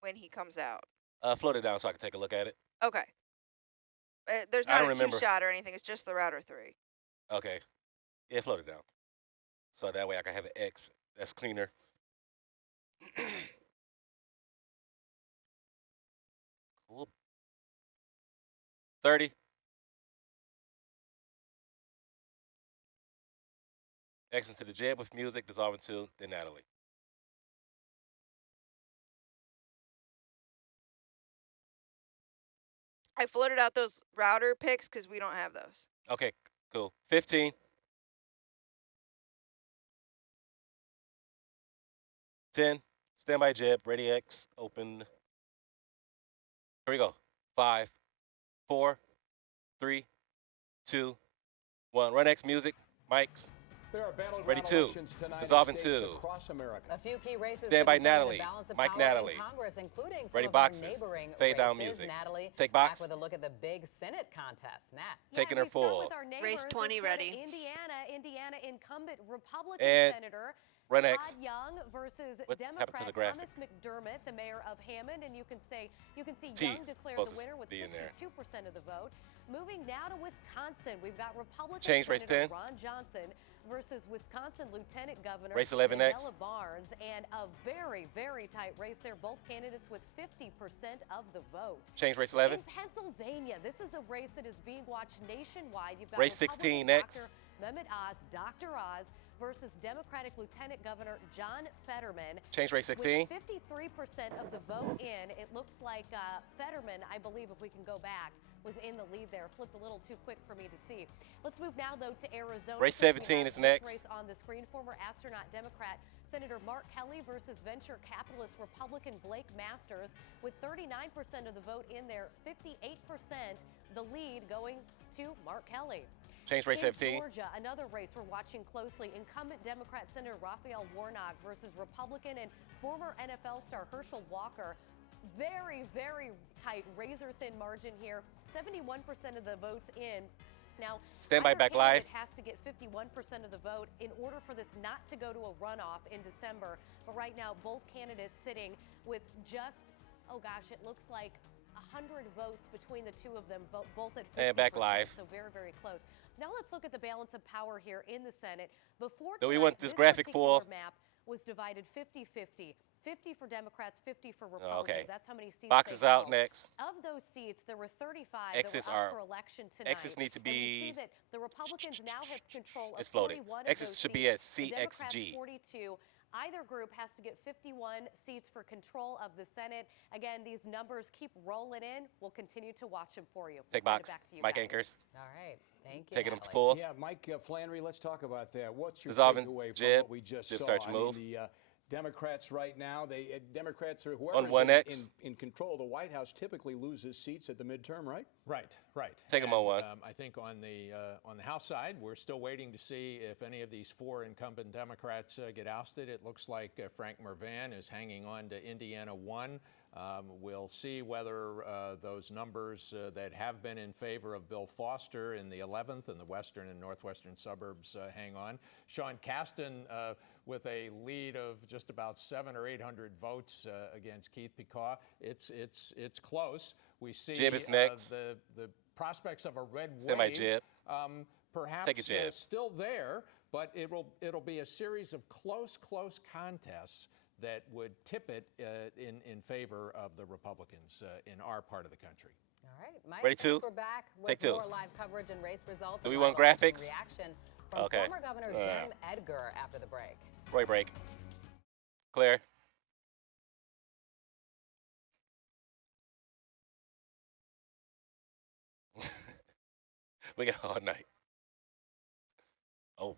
when he comes out? Float it down so I can take a look at it. Okay. There's I not don't a remember. 2-shot or anything. It's just the router 3. Okay. Yeah, float it down. So that way I can have an X. That's cleaner. Cool. 30. X into the jib with music, dissolving 2, then Natalie. I floated out those router picks because we don't have those. Okay, cool. 15. 10. Standby jib, ready X, open. Here we go. 5, 4, 3, 2, 1. Run X music, mics. There are battleground Ready 2. elections tonight in Dissolving states 2. across America. A few key races Stand by could determine Natalie. the balance of Mike power in Natalie. Congress, including some Ready of boxes. our neighboring Fade down races. music. Natalie, Take back box. with a look at the big Senate contest. Nat. Taking Yeah, her full. Race 20 ready. Indiana incumbent Republican And Senator run X. Todd Young versus What happened to Democrat the graphic? Thomas McDermott, the mayor of Hammond, and you can see T Young declared supposed the to winner with be in there. 62% of the vote. Moving now to Wisconsin, we've got Republican Change race Senator 10. Ron Johnson versus Wisconsin Lieutenant Governor Race 11X. Manella Barnes, and a very, very tight race there. Both candidates with 50% of the vote. Change race 11. In Pennsylvania, this is a race that is being watched nationwide. You've got Race Republican 16 next. Dr. Mehmet Oz, Dr. Oz, versus Democratic Lieutenant Governor John Fetterman. Change race 16. With 53% of the vote in, it looks like Fetterman, I believe, if we can go back, was in the lead there. Flipped a little too quick for me to see. Let's move now, though, to Arizona. Race since we 17 have is this next. Race on the screen. Former astronaut Democrat Senator Mark Kelly versus venture capitalist Republican Blake Masters, with 39% of the vote in there, 58% the lead going to Mark Kelly. Change race In 17. Georgia, another race we're watching closely. Incumbent Democrat Senator Raphael Warnock versus Republican and former NFL star Herschel Walker. Very, very tight, razor-thin margin here. 71% of the votes in. Now, Stand by either back live. candidate has to get 51% of the vote in order for this not to go to a runoff in December. But right now, both candidates sitting with just, oh gosh, it looks like 100 votes between the two of them, both at 50%. And back live. So very, very close. Now let's look at the balance of power here in the Senate. Before Do we tonight, want this graphic particular full? map was divided 50-50. 50 for Democrats, 50 for Oh, Republicans. okay. That's how many seats Boxes they out held. next. Of those seats, there were 35 X's that were up are- for election tonight. X's need to And we see be- that the Republicans now have control of It's floated. 41 of X's those should seats. be at The Democrats CXG. 42. Either group has to get 51 seats for control of the Senate. Again, these numbers keep rolling in. We'll continue to watch them for you. Take We'll send box. it back to you Mike guys. Anchors. All right. Thank you. Taking them to Natalie. full. Yeah, Mike Flannery, let's talk about that. What's your Dissolving takeaway from jib. what we just Jib saw? starts to I move. mean, the Democrats right now, Democrats or On whoever's 1X. in control of the White House typically loses seats at the midterm, right? Right. Take them on one. I think on the House side, we're still waiting to see if any of these 4 incumbent Democrats get ousted. It looks like Frank Mervan is hanging on to Indiana 1. We'll see whether those numbers that have been in favor of Bill Foster in the 11th and the western and northwestern suburbs hang on. Sean Casten with a lead of just about 700 or 800 votes against Keith Pecaw. It's close. We see Jib is next. the prospects of a red wave. Semi-jib. Perhaps Take a jib. still there, but it'll be a series of close contests that would tip it in favor of the Republicans in our part of the country. All right, Mike. Ready, two? We're back with Take two. more live coverage and race results. Do we and want live election graphics? Reaction from Okay. former Governor Jim Edgar after the break. Roy break. Clear. We got all night. Oh.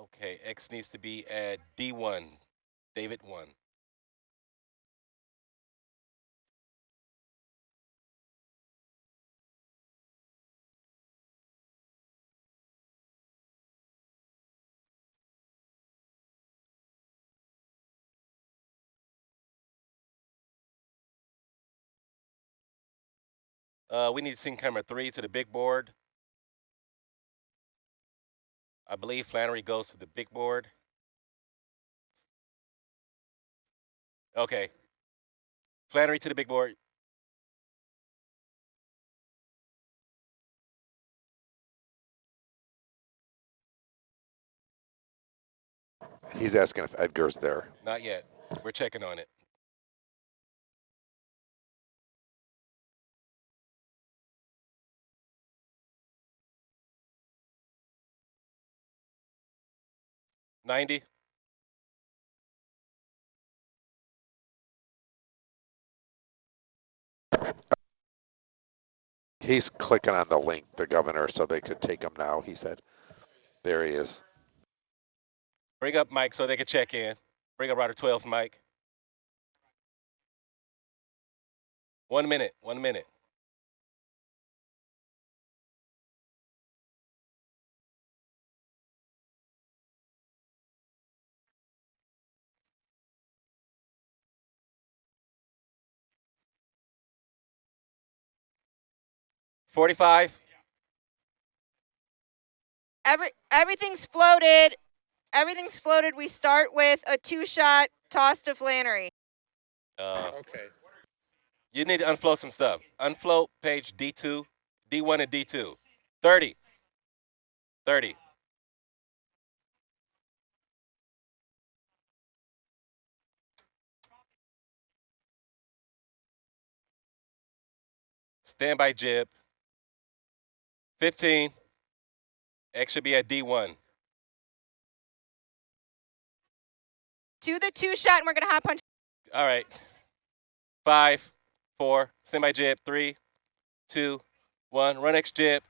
Okay, X needs to be at D1. David 1. We need scene camera 3 to the big board. I believe Flannery goes to the big board. Okay. Flannery to the big board. He's asking if Edgar's there. Not yet. We're checking on it. $90. He's clicking on the link, the governor, so they could take him now, he said. There he is. Bring up Mike so they can check in. Bring up router 12, Mike. 1 minute. 1 minute. $45. Everything's floated. Everything's floated. We start with a 2-shot toss to Flannery. Okay. You need to unfloat some stuff. Unfloat page D2, D1 and D2. 30. 30. Standby jib. 15. X should be at D1. To the 2-shot, and we're going to hot punch. All right. 5, 4, standby jib. 3, 2, 1. Run X jib.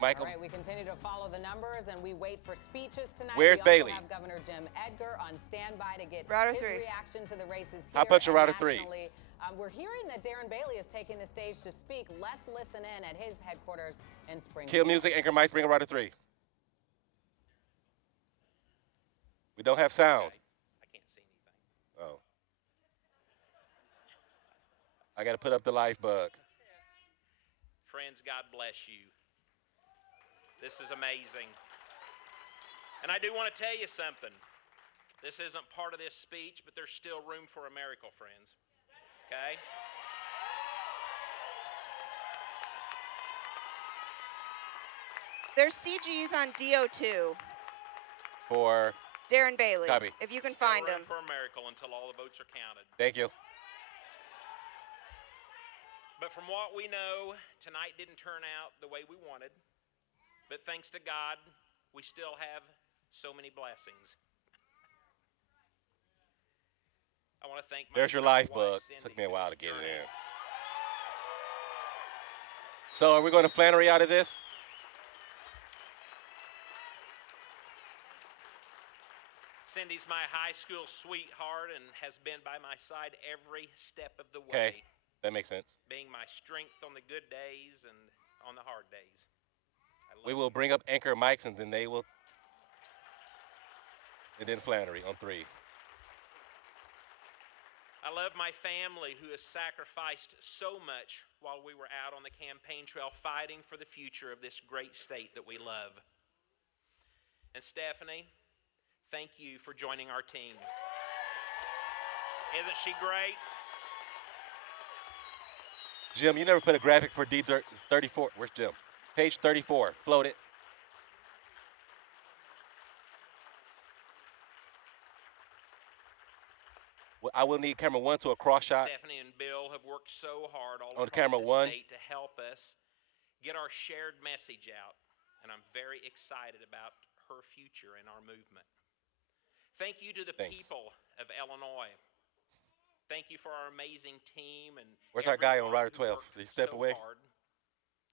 Michael. All right, we continue to follow the numbers, and we wait for speeches tonight. Where's we Bailey? also have Governor Jim Edgar on standby to get Router his 3. reaction to the races here. Hot punch or and router 3? nationally. We're hearing that Darren Bailey is taking the stage to speak. Let's listen in at his headquarters in Springfield. Kill music, anchor mics, bring a router 3. We don't have sound. I can't see anything. Oh. I got to put up the life bug. Friends, God bless you. This is amazing. And I do want to tell you something. This isn't part of this speech, but there's still room for a miracle, friends. Okay? There's CGs on DO2. For Darren Bailey. Copy. If you can Still find room him. for a miracle until all the votes are counted. Thank you. But from what we know, tonight didn't turn out the way we wanted. But thanks to God, we still have so many blessings. I want to thank my There's your incredible life bug. wife, Cindy, Took me a for while this to get it journey. in. So are we going to Flannery out of this? Cindy's my high school sweetheart and has been by my side every step of the Okay, way, that makes sense. being my strength on the good days and on the hard days. We will bring up anchor mics, and then and then Flannery on 3. I love my family who has sacrificed so much while we were out on the campaign trail fighting for the future of this great state that we love. And Stephanie, thank you for joining our team. Isn't she great? Jim, you never put a graphic for D34. Where's Jim? Page 34. Float it. Well, I will need camera 1 to a cross shot. Stephanie and Bill have worked so hard all On across camera the 1. state to help us get our shared message out, and I'm very excited about her future and our movement. Thank you to the people of Illinois. Thank you for our amazing team and Where's our guy on everyone Rider who 12? worked Did he step so away? hard.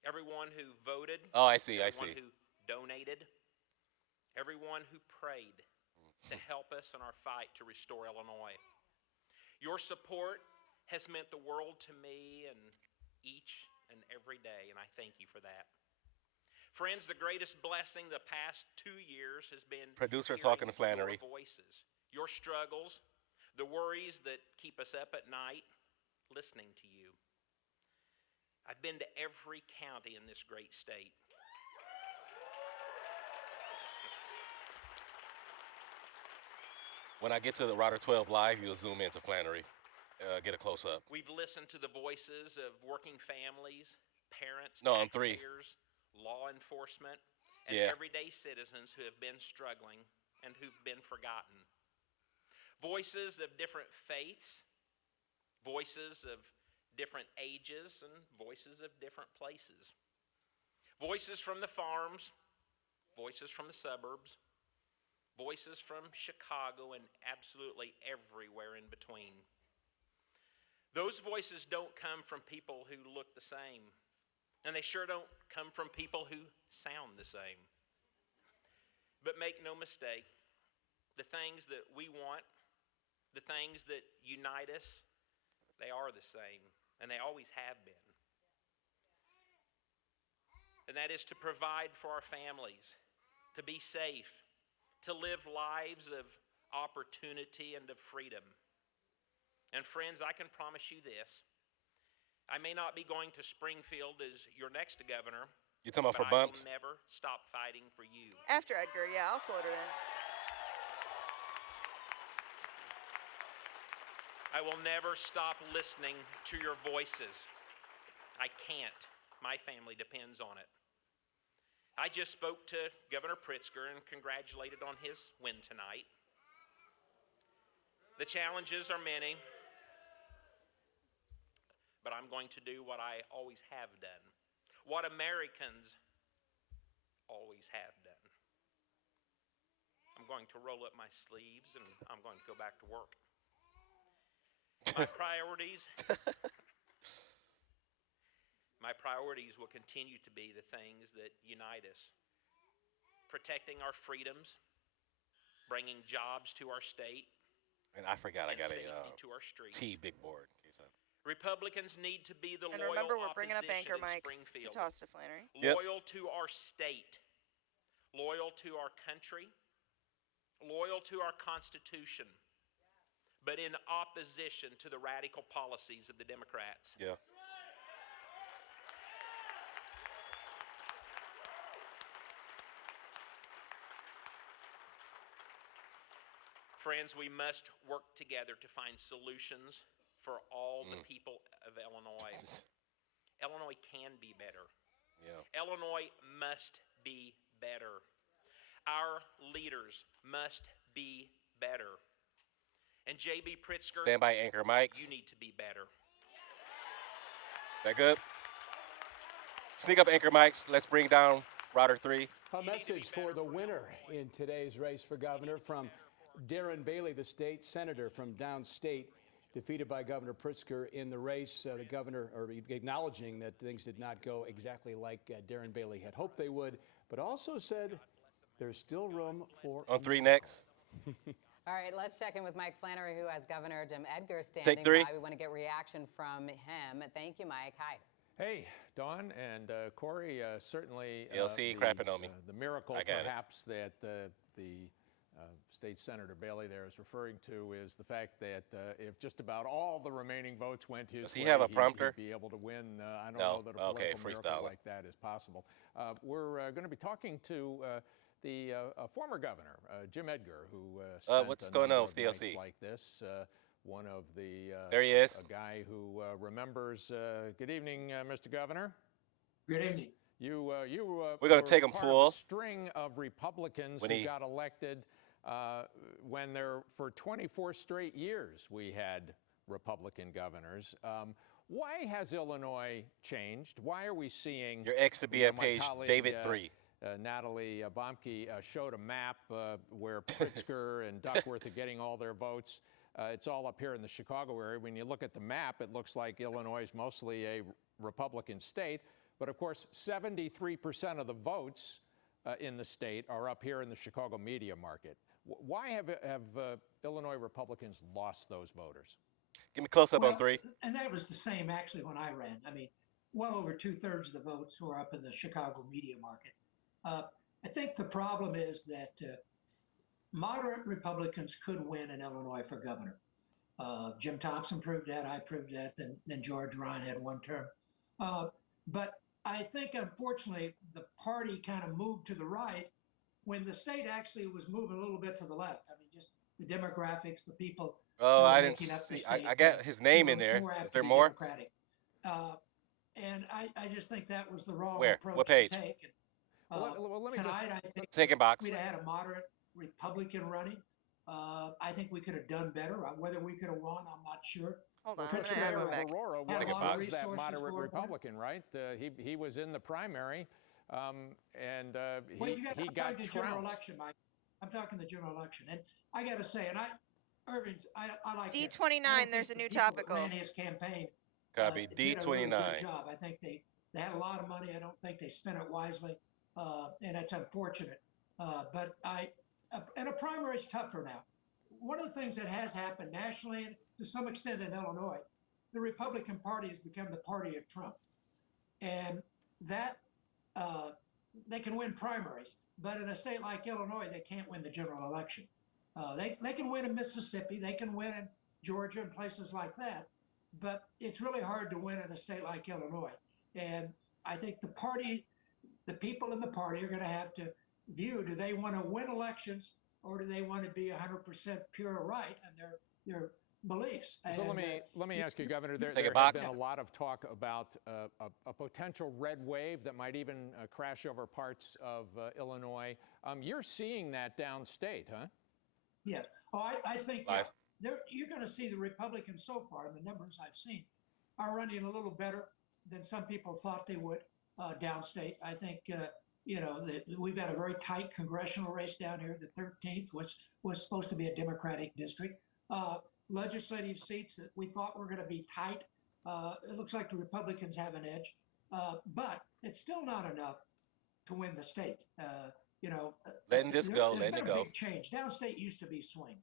Everyone who voted. Oh, I see, I everyone see. who donated. Everyone who prayed to help us in our fight to restore Illinois. Your support has meant the world to me and each and every day, and I thank you for that. Friends, the greatest blessing the past 2 years has been Producer hearing talking to Flannery. your voices, your struggles, the worries that keep us up at night, listening to you. I've been to every county in this great state. When I get to the Rider 12 live, you'll zoom into Flannery. Get a close up. We've listened to the voices of working families, parents, No, on 3. taxpayers, law enforcement, and Yeah. everyday citizens who have been struggling and who've been forgotten. Voices of different faiths, voices of different ages, and voices of different places. Voices from the farms, voices from the suburbs, voices from Chicago, and absolutely everywhere in between. Those voices don't come from people who look the same, and they sure don't come from people who sound the same. But make no mistake, the things that we want, the things that unite us, they are the same, and they always have been. And that is to provide for our families, to be safe, to live lives of opportunity and of freedom. And friends, I can promise you this. I may not be going to Springfield as your next governor. You talking about but for bumps? I will never stop fighting for you. After Edgar, yeah, I'll float it in. I will never stop listening to your voices. I can't. My family depends on it. I just spoke to Governor Pritzker and congratulated on his win tonight. The challenges are many, but I'm going to do what I always have done, what Americans always have done. I'm going to roll up my sleeves and I'm going to go back to work. My priorities will continue to be the things that unite us. Protecting our freedoms, bringing jobs to our state, And I forgot I got safety a to our streets. T big board. Republicans need to be the And loyal remember, we're bringing up opposition anchor in mics to Springfield. toss to Flannery. Yep. Loyal to our state, loyal to our country, loyal to our Constitution, but in opposition to the radical policies of the Democrats. Yeah. Friends, we must work together to find solutions for all the people of Illinois. Illinois can be better. Yeah. Illinois must be better. Our leaders must be better. And J.B. Pritzker, Stand by anchor mics. you need to be better. That good? Sneak up anchor mics. Let's bring down Router 3. A message for the winner in today's race for governor from Darren Bailey, the state senator from downstate, defeated by Governor Pritzker in the race. The governor acknowledging that things did not go exactly like Darren Bailey had hoped they would, but also said there's still room for On 3 next. All right, let's check in with Mike Flannery, who has Governor Jim Edgar standing Take 3. by. We want to get reaction from him. Thank you, Mike. Hi. Hey, Dawn and Corey, certainly LC crapping on me. The miracle I got perhaps that the State Senator Bailey there is referring to is the fact that if just about all the remaining votes went his way, Does he have a prompter? he'd be able to win. I don't No. know that a political miracle freestyle. like that is possible. We're going to be talking to the former governor, Jim Edgar, who spent what's a going number on of with nights DLC? like this. One of the There he is. a guy who remembers. Good evening, Mr. Governor. Good evening. We're We're gonna take him part full. of a string of Republicans When who he- got elected when there for 24 straight years we had Republican governors. Why has Illinois changed? Why are we seeing Your ex to be at my page colleague, David 3. Natalie Bomke showed a map where Pritzker and Duckworth are getting all their votes. It's all up here in the Chicago area. When you look at the map, it looks like Illinois is mostly a Republican state. But of course, 73% of the votes in the state are up here in the Chicago media market. Why have Illinois Republicans lost those voters? Give me close up on 3. And that was the same actually when I ran. I mean, well over 2/3 of the votes were up in the Chicago media market. I think the problem is that moderate Republicans could win in Illinois for governor. Jim Thompson proved that. I proved that. Then George Ryan had one term. But I think, unfortunately, the party kind of moved to the right when the state actually was moving a little bit to the left. I mean, just the demographics, the people Oh, I didn't making up the see. state. I got his name in there. More apt Is there to be more? Democratic. And I just think that was the wrong Where? approach What page? to take. Well, let me Tonight, I think Second box. we'd have had a moderate Republican running. I think we could have done better. Whether we could have won, I'm not sure. Hold on. Pritzker I'm of back. Aurora Had a lot of was that resources moderate going for him. Republican, right? He was in the primary, and Well, he I'm got talking the general trounced. election, Mike. I'm talking the general election, and I got to say, Irving, I like that. D29, I don't there's think a new the people that topical. Ran his campaign. Copy. Did a really D29. good job. I think they had a lot of money. I don't think they spent it wisely, and it's unfortunate. But and a primary is tougher now. One of the things that has happened nationally, and to some extent in Illinois, the Republican Party has become the party of Trump, and that they can win primaries, but in a state like Illinois, they can't win the general election. They can win in Mississippi, they can win in Georgia and places like that, but it's really hard to win in a state like Illinois. And I think the people in the party are going to have to view: do they want to win elections, or do they want to be 100% pure right in their beliefs? So And, let me ask you, Governor. There Take a has box. been a lot of talk about a potential red wave that might even crash over parts of Illinois. You're seeing that downstate, huh? Yeah. Oh, I think Live. you're going to see the Republicans so far, and the numbers I've seen are running a little better than some people thought they would downstate. I think that we've got a very tight congressional race down here. The 13th, which was supposed to be a Democratic district. Legislative seats that we thought were going to be tight. It looks like the Republicans have an edge, but it's still not enough to win the state. Letting this go, There's letting been it a go. big change. Downstate used to be swing,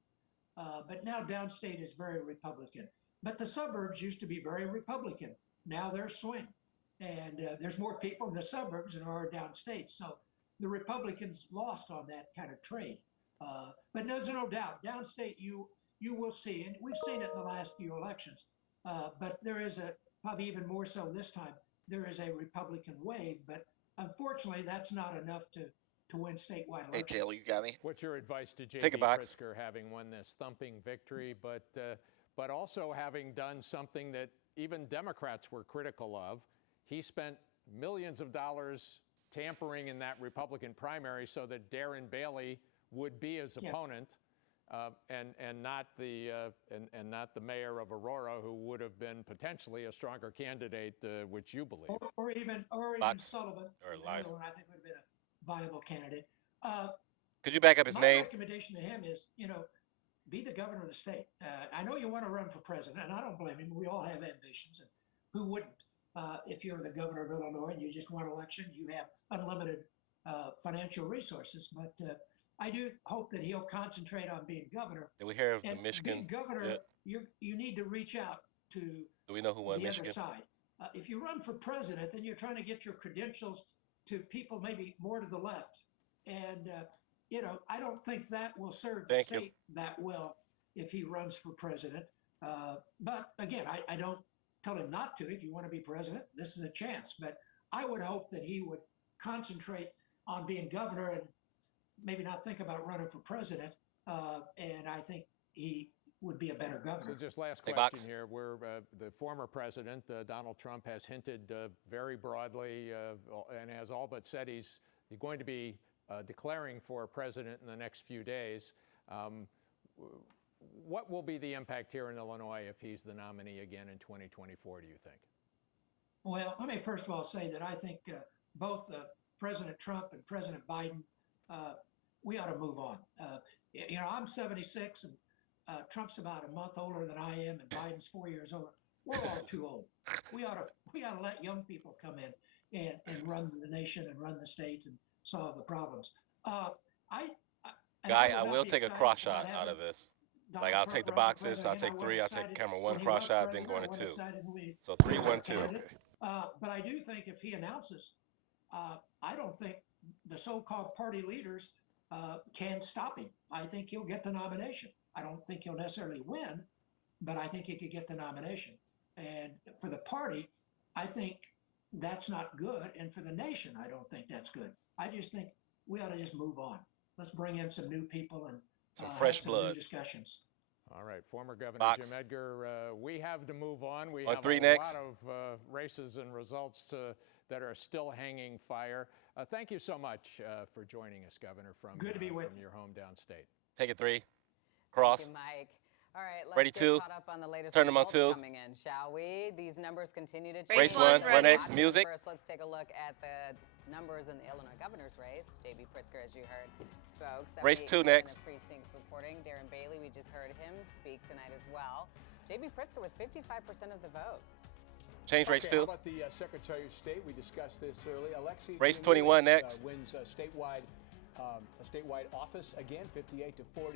but now downstate is very Republican. But the suburbs used to be very Republican. Now they're swing, and there's more people in the suburbs than there are downstate. So the Republicans lost on that kind of trade. But there's no doubt, downstate you will see, and we've seen it in the last few elections. But there is probably even more so this time. There is a Republican wave, but unfortunately, that's not enough to win statewide elections. Hey, Taylor, you got me? What's your advice to Take a J.B. box. Pritzker, having won this thumping victory, but also having done something that even Democrats were critical of? He spent millions of dollars tampering in that Republican primary so that Darren Bailey would be his opponent, and not the mayor of Aurora, who would have been potentially a stronger candidate, which you believe. Or even Box. Sullivan. Or Another live. one I think would have been viable candidate. Could you back up his My name? recommendation to him is, be the governor of the state. I know you want to run for president, and I don't blame him. We all have ambitions, and who wouldn't? If you're the governor of Illinois and you just won election, you have unlimited financial resources. But I do hope that he'll concentrate on being governor. Did we hear of the And Michigan? being governor, Yeah. you need to reach out to Do we know who won the Michigan? other side. If you run for president, then you're trying to get your credentials to people maybe more to the left. And, I don't think that will serve the Thank you. state that well if he runs for president. But again, I don't tell him not to. If you want to be president, this is a chance. But I would hope that he would concentrate on being governor and maybe not think about running for president. And I think he would be a better governor. So just last Hey, question Box. here, where the former president, Donald Trump, has hinted very broadly and has all but said he's going to be declaring for president in the next few days. What will be the impact here in Illinois if he's the nominee again in 2024, do you think? Well, let me first of all say that I think both President Trump and President Biden, we ought to move on. I'm 76 and Trump's about a month older than I am, and Biden's 4 years older. We're all too old. We ought to let young people come in and run the nation and run the state and solve the problems. Guy, I will take a cross shot out of this. Like, I'll take the boxes, I'll take 3, I'll take camera 1 cross shot, then going to 2. So 3, 1, 2. But I do think if he announces, I don't think the so-called party leaders can stop him. I think he'll get the nomination. I don't think he'll necessarily win, but I think he could get the nomination. And for the party, I think that's not good. And for the nation, I don't think that's good. I just think we ought to just move on. Let's bring in some new people and some fresh have some blood. new discussions. All right, former Governor Box. Jim Edgar, we have to move on. We On have 3 a next. lot of races and results that are still hanging fire. Thank you so much for joining us, Governor, from Good to be with from your hometown state. Take it 3. Cross. Thank you, Mike. All right, let's Ready, get 2. caught up on the latest Turn them on results 2. coming in, shall we? These numbers continue to change. Race 1, Ready. 1X, music. First, let's take a look at the numbers in the Illinois governor's race. J.B. Pritzker, as you heard, spoke. Race 2 78% next. of precincts reporting. Darren Bailey, we just heard him speak tonight as well. J.B. Pritzker with 55% of the vote. Change race Okay, 2. how about the Secretary of State? We discussed this early. Alexi Race Giannoulis, 21 next. wins a statewide office again, 58 to 40%.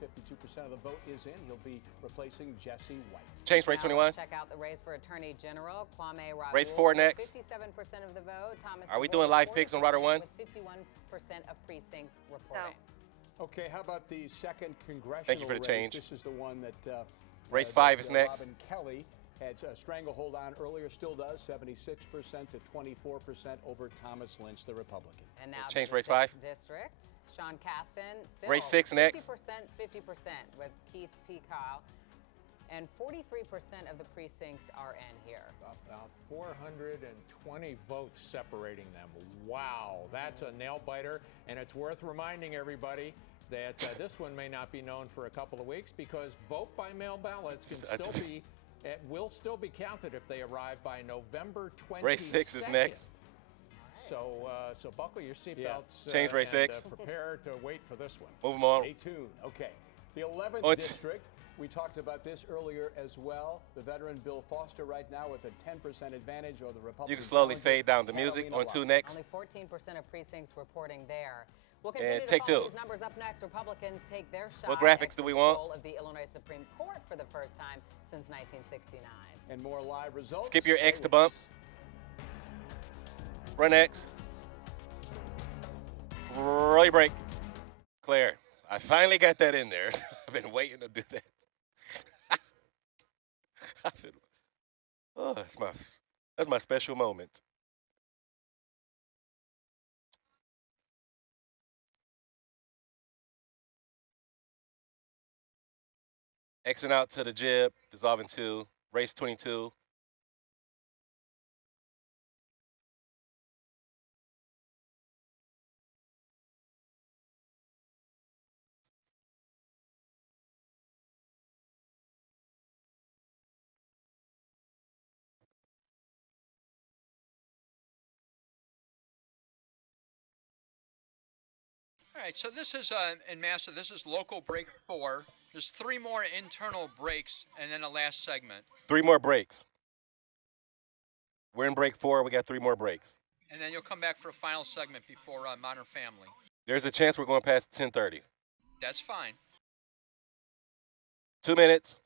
The 52% of the vote is in. He'll be replacing Jesse White. Change race Now 21. let's check out the race for Attorney General. Kwame Raoul Race 4 with next. 57% of the vote. Thomas Are we DeWolf doing live 40% picks on Router 1? With 51% of precincts reporting. Okay, how about the second congressional Thank you for the race? change. This is the one that Race 5 is next. Robin Kelly had a stranglehold on earlier, still does, 76% to 24% over Thomas Lynch, the Republican. And now Change to the race 5. 6th district. Sean Casten still Race 6 next. 50% with Keith P. Kyle. And 43% of the precincts are in here. About 420 votes separating them. Wow, that's a nail biter. And it's worth reminding everybody that this one may not be known for a couple of weeks because vote by mail ballots will still be counted if they arrive by November 22nd. Race 6 is next. So buckle your seatbelts. Change race 6. Prepare to wait for this one. Move them on. Stay tuned. Okay. The 11th Oh, it's- district, we talked about this earlier as well. The veteran Bill Foster right now with a 10% advantage over the Republican. You can slowly challenger, fade down the music Catalina on 2 Love. next. Only 14% of precincts reporting there. We'll And continue to take follow 2. these numbers up next. Republicans take their shot What graphics at do we control want? of the Illinois Supreme Court for the first time since 1969. And more live results. Skip your Stay X to with bump. us. Run X. Roll your brake. Clear. I finally got that in there. I've been waiting to do that. Oh, that's my special moment. Xing out to the jib, dissolving 2, race 22. All right, so this is in Master, this is local break 4. There's 3 more internal breaks and then a last segment. 3 more breaks. We're in break 4. We got 3 more breaks. And then you'll come back for a final segment before Modern Family. There's a chance we're going past 10:30. That's fine. 2 minutes.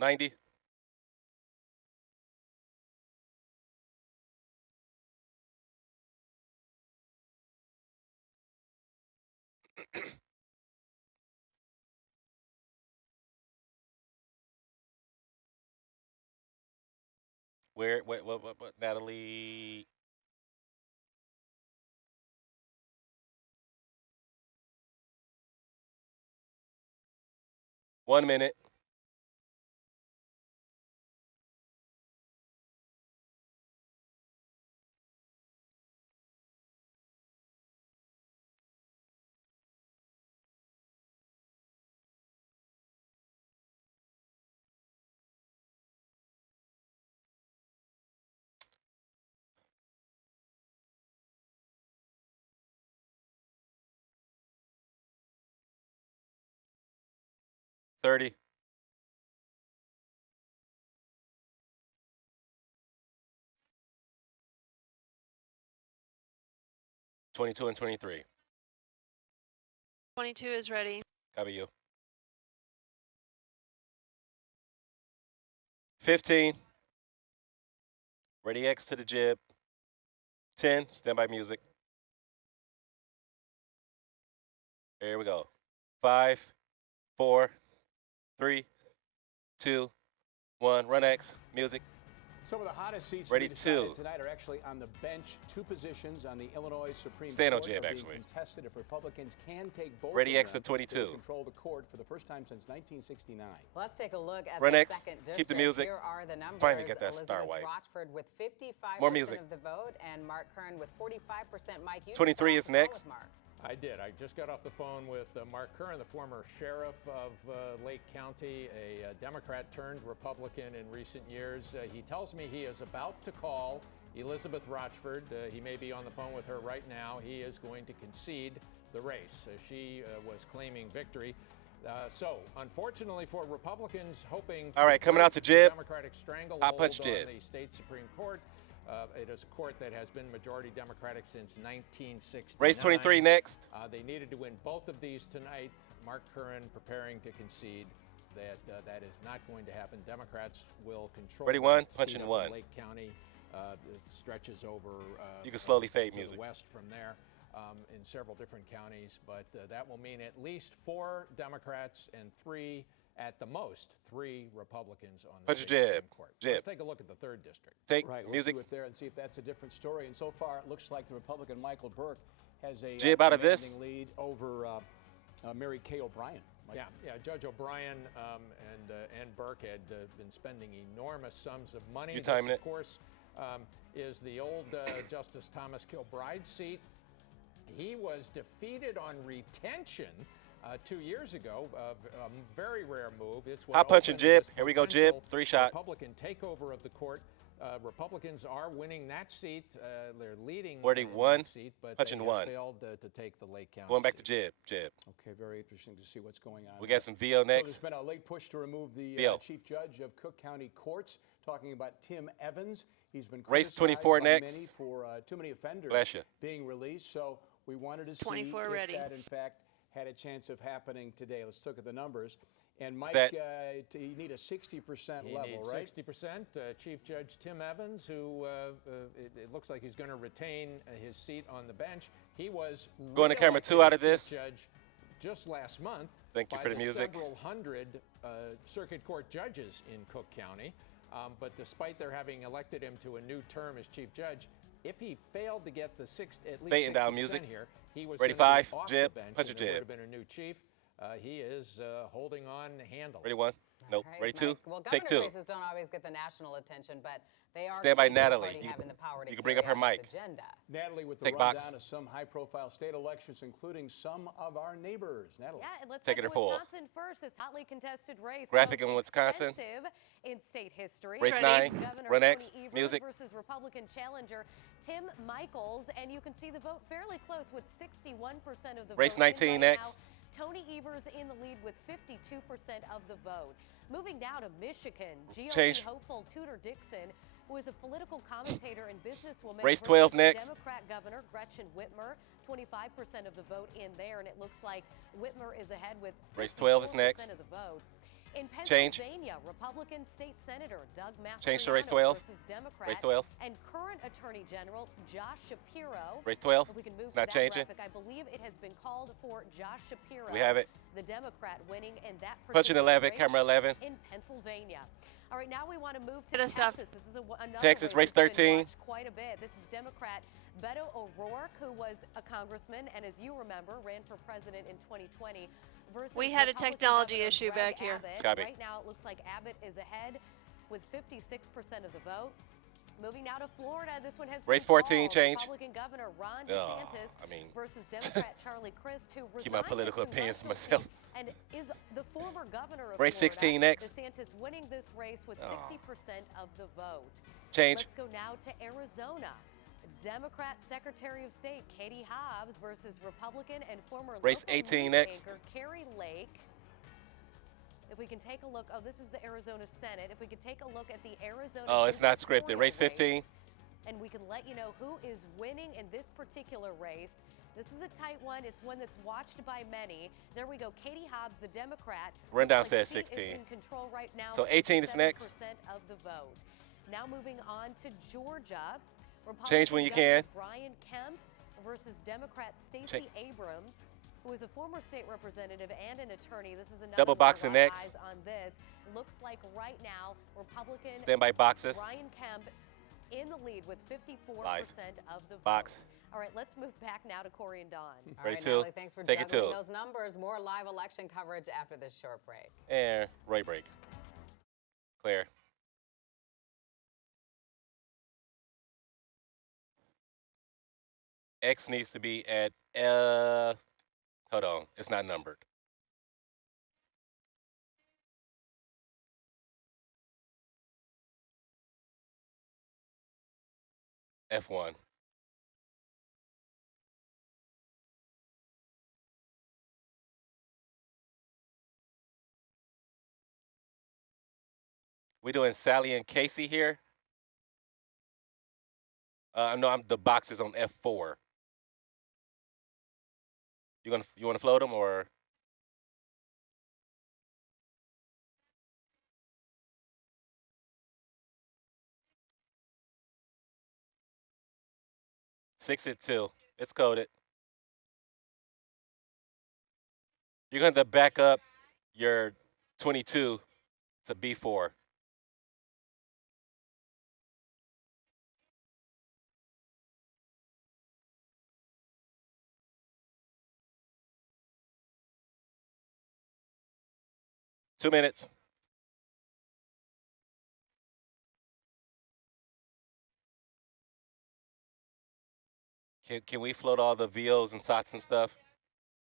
$90. What, Natalie? One minute. $30. $22 and $23. 22 is ready. Copy you. 15. Ready X to the jib. 10. Standby music. Here we go. 5, 4, 3, 2, 1. Run X. Music. Some of the hottest seats Ready to be decided two. tonight are actually on the bench. 2 positions on the Illinois Supreme Stand on Court jib, are being actually. contested if Republicans can take both Ready of X them. to 22. They control the court for the first time since 1969. Let's take a look at Run the X. second district. Keep the music. Here are the numbers. Finally got that Elizabeth star white. Rochford with 55% More music. of the vote, and Mark Kern with 45%. Mike, you 23 just is got off the phone next. with Mark. I did. I just got off the phone with Mark Curran, the former sheriff of Lake County, a Democrat turned Republican in recent years. He tells me he is about to call Elizabeth Rochford. He may be on the phone with her right now. He is going to concede the race. She was claiming victory. So, unfortunately for Republicans hoping All right, coming out to jib. Democratic stranglehold Hot punch on jib. the state Supreme Court. It is a court that has been majority Democratic since 1969. Race 23 next. They needed to win both of these tonight. Mark Curran preparing to concede that that is not going to happen. Democrats will control. Ready one, that punch seat in up one. Lake County it stretches over. You can slowly fade to music. The west from there. In several different counties, but that will mean at least 4 Democrats and 3, at the most, 3 Republicans on the Punch state jib. Supreme Court. Jib. Let's take a look at the 3rd district. Take Right, we'll music. see it there and see if that's a different story. And so far, it looks like the Republican Michael Burke has a Jib out of this. commanding lead over Mary Kay O'Brien. Mike. Yeah, Judge O'Brien and Burke had been spending enormous sums of money. You timing this, it? of course, is the old Justice Thomas Kilbride's seat. He was defeated on retention 2 years ago. A very rare move. It's what Hot punch and opened jib. this Here we go, jib. potential 3 shot. Republican takeover of the court. Republicans are winning that seat. They're leading 41, that seat, but punch they and have one. failed to take the Lake County Going back to seat. jib. Okay, very interesting to see what's going on. We got some VO So next. there's been a late push to remove the VO. chief judge of Cook County Courts, talking about Tim Evans. He's been Race criticized 24 by next. many for too many offenders Bless you. being released. So we wanted to see 24 if ready. that, in fact, had a chance of happening today. Let's look at the numbers. And Mike, That- you need a 60% He level, needs right? 60%. Chief Judge Tim Evans, who it looks like he's going to retain his seat on the bench. He was Going to camera reelected 2 out of as this. Chief Judge just last month. Thank you by for the music. Several hundred circuit court judges in Cook County. But despite their having elected him to a new term as Chief Judge, if he failed to get the at least Fading down 60% music. here, he was Ready, gonna be 5, off jib, the bench, punch and a there would jib. have been a new chief. He is holding on handily. Ready 1. Nope. All right, Ready two? Mike. Well, Take governor's two. races don't always get the national attention, but they are Stand by key to the Natalie. party having the power to You can bring up carry her out its mic. agenda. Natalie with the Take box. rundown of some high-profile state elections, including some of our neighbors. Natalie. Yeah, and let's Take head it to or full. Wisconsin first. This hotly contested race. Graphic most in Wisconsin. expensive in state history. Race Governor 9. Tony Run X. Evers Music. versus Republican challenger Tim Michaels, and you can see the vote fairly close with 61% of the Race vote. 19 right next. Now, Tony Evers in the lead with 52% of the vote. Moving now to Michigan, GOP Change. hopeful Tudor Dixon, who is a political commentator and businesswoman. Race versus 12 next. Democrat Governor Gretchen Whitmer, 25% of the vote in there, and it looks like Whitmer is ahead with Race 12 is next. 54% of the vote. In Change. Pennsylvania, Republican State Senator Doug Change to race Mastriano 12. versus Democrat Race 12. and current Attorney General Josh Shapiro. Race 12. If we can move It's not to that changing. graphic, I believe it has been called for Josh Shapiro. We have it. The Democrat winning in that Punching particular 11, race camera 11. in Pennsylvania. All right, now we want to move to Get us up. Texas. This is another Texas, race that's been 13. watched quite a bit. This is Democrat Beto O'Rourke, who was a congressman and, as you remember, ran for president in 2020. Versus We had a Republican technology Governor issue Greg back here. Abbott. Copy. Right now, it looks like Abbott is ahead with 56% of the vote. Moving now to Florida, this one has Race been 14, called. change. Republican Governor Ron Oh, DeSantis I mean. versus Democrat Charlie Crist, who Keep my resigned political his opinions to congressional myself. seat and is the former governor of Race Florida. 16 next. DeSantis winning this race with Oh. 60% of the vote. Change. Let's go now to Arizona. Democrat Secretary of State Katie Hobbs versus Republican and former Race local 18 news next. anchor Carrie Lake. If we can take a look, oh, this is the Arizona Senate. If we could take a look at the Arizona. Oh, it's not scripted. gubernatorial Race 15. race, and we can let you know who is winning in this particular race. This is a tight one. It's one that's watched by many. There we go. Katie Hobbs, the Democrat. Rundown looks like says she 16. Is in control right now. So 18 is 57% next. of the vote. Now moving on to Georgia. Change when you Republican can. Governor Brian Kemp versus Democrat Stacey Abrams, who is a former state representative and an attorney. This is another Double one, boxing a lot of next. eyes on this. Looks like right now Republican Stand by boxes. Brian Kemp in the lead with 54% Live. of the vote. Box. All right, let's move back now to Corey and Dawn. All Ready right, to? Natalie, thanks for Take it juggling to. those numbers. More live election coverage after this short break. And right break. Clear. X needs to be at, hold on, it's not numbered. F1. We doing Sally and Casey here? No, the box is on F4. You want to float them or? Six at 2. It's coded. You're going to back up your 22 to B4. Two minutes. Can we float all the VOs and SOTs and stuff?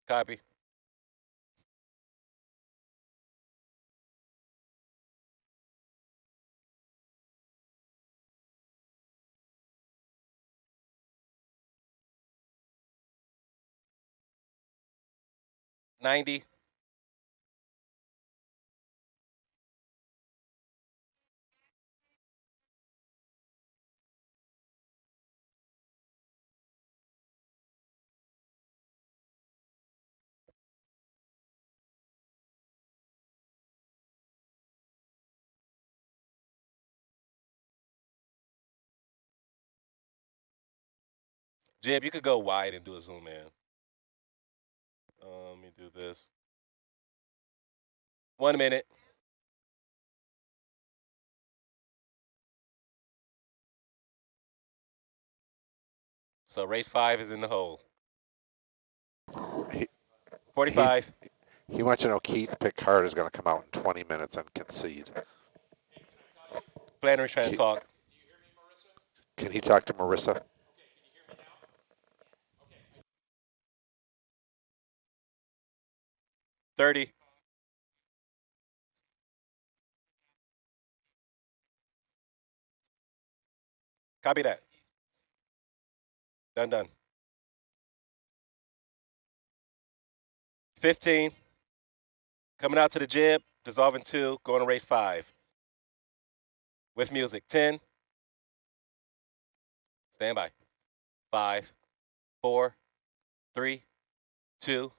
Copy. $90. Jeb, you could go wide and do a zoom in. Let me do this. 1 minute. So race 5 is in the hole. 45. He wants to know Keith Pickard is going to come out in 20 minutes and concede. Flannery's trying to talk. Can he talk to Marissa? 30. Copy that. Done. 15. Coming out to the jib, dissolving 2, going to race 5. With music. 10. Stand by. 5, 4, 3, 2,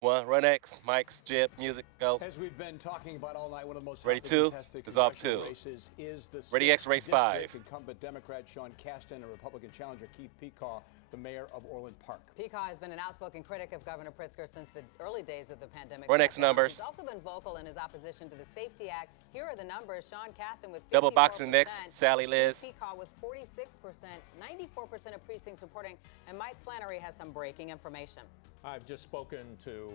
1. Run X. Mics, jib, music, go. As we've been talking about all night, one of the most Ready hotly 2, contested dissolve congressional 2. races is the Ready X, 6th race district. 5. Incumbent Democrat Sean Casten and Republican challenger Keith Pecaw, the mayor of Orland Park. Pecaw has been an outspoken critic of Governor Pritzker since the early days of the pandemic. Run X shutdowns. numbers. He's also been vocal in his opposition to the Safety Act. Here are the numbers. Sean Casten with 54%. Double boxing next. Sally Liz. Keith Pecaw with 46%, 94% of precincts supporting, and Mike Flannery has some breaking information. I've just spoken to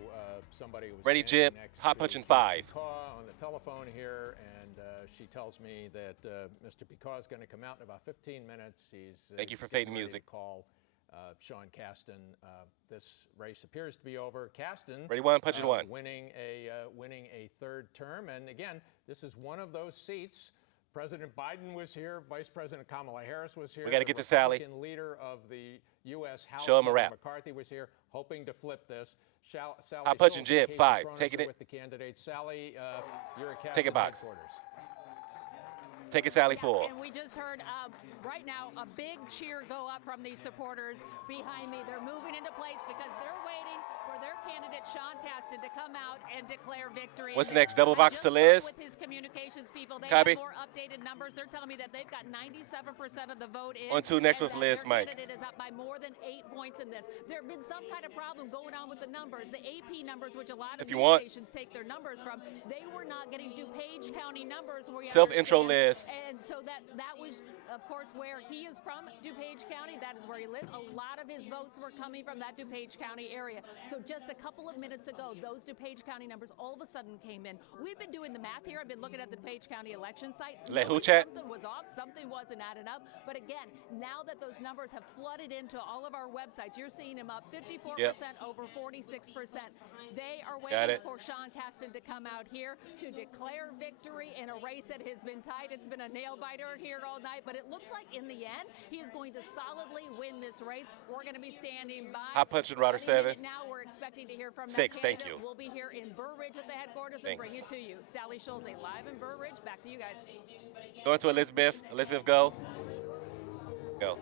somebody who was Ready standing jib, next hot to punching Keith 5. Pecaw on the telephone here, and she tells me that Mr. Pecaw is going to come out in about 15 minutes. He's Thank you for getting fading ready music. to call Sean Casten. This race appears to be over. Casten, Ready 1, punching 1. winning a third term, and again, this is one of those seats. President Biden was here. Vice President Kamala Harris was here. We gotta the get to Sally. Republican leader of the U.S. House, Show him a Kevin wrap. McCarthy, was here, hoping to flip this. Sally Hot punch Schultz and jib, Casey 5. Cronin Taking are it. with the candidates. Sally, you're at Take it, Casten box. headquarters. Take it, Sally, full. And we just heard right now a big cheer go up from these supporters behind me. They're moving into place because they're waiting for their candidate, Sean Casten, to come out and declare victory. What's And next? Double I box just to Liz? spoke with his communications people. They Copy. have more updated numbers. They're telling me that they've got 97% of the vote in. On to next and with that Liz, their Mike. candidate is up by more than 8 points in this. There have been some kind of problem going on with the numbers. The AP numbers, which a lot of If you news want. stations take their numbers from, they were not getting DuPage County numbers. Where you Self-intro understand. Liz. And so that was, of course, where he is from, DuPage County. That is where he lived. A lot of his votes were coming from that DuPage County area. So just a couple of minutes ago, those DuPage County numbers all of a sudden came in. We've been doing the math here. I've been looking at the DuPage County election site. Let who Really chat? Something was off. Something wasn't adding up. But again, now that those numbers have flooded into all of our websites, you're seeing them up 54% over 46%. They are waiting for Sean Casten to come out here to declare victory in a race that has been tight. It's been a nail biter here all night, but it looks like in the end, he is going to solidly win this race. We're going to be standing by. Hot punching router 7. Now we're expecting to hear from 6, that thank candidate. you. We'll be here in Burr Ridge at the headquarters and bring it to you. Sally Schulze live in Burr Ridge. Back to you guys. Going to Elizabeth. Elizabeth, go. Go.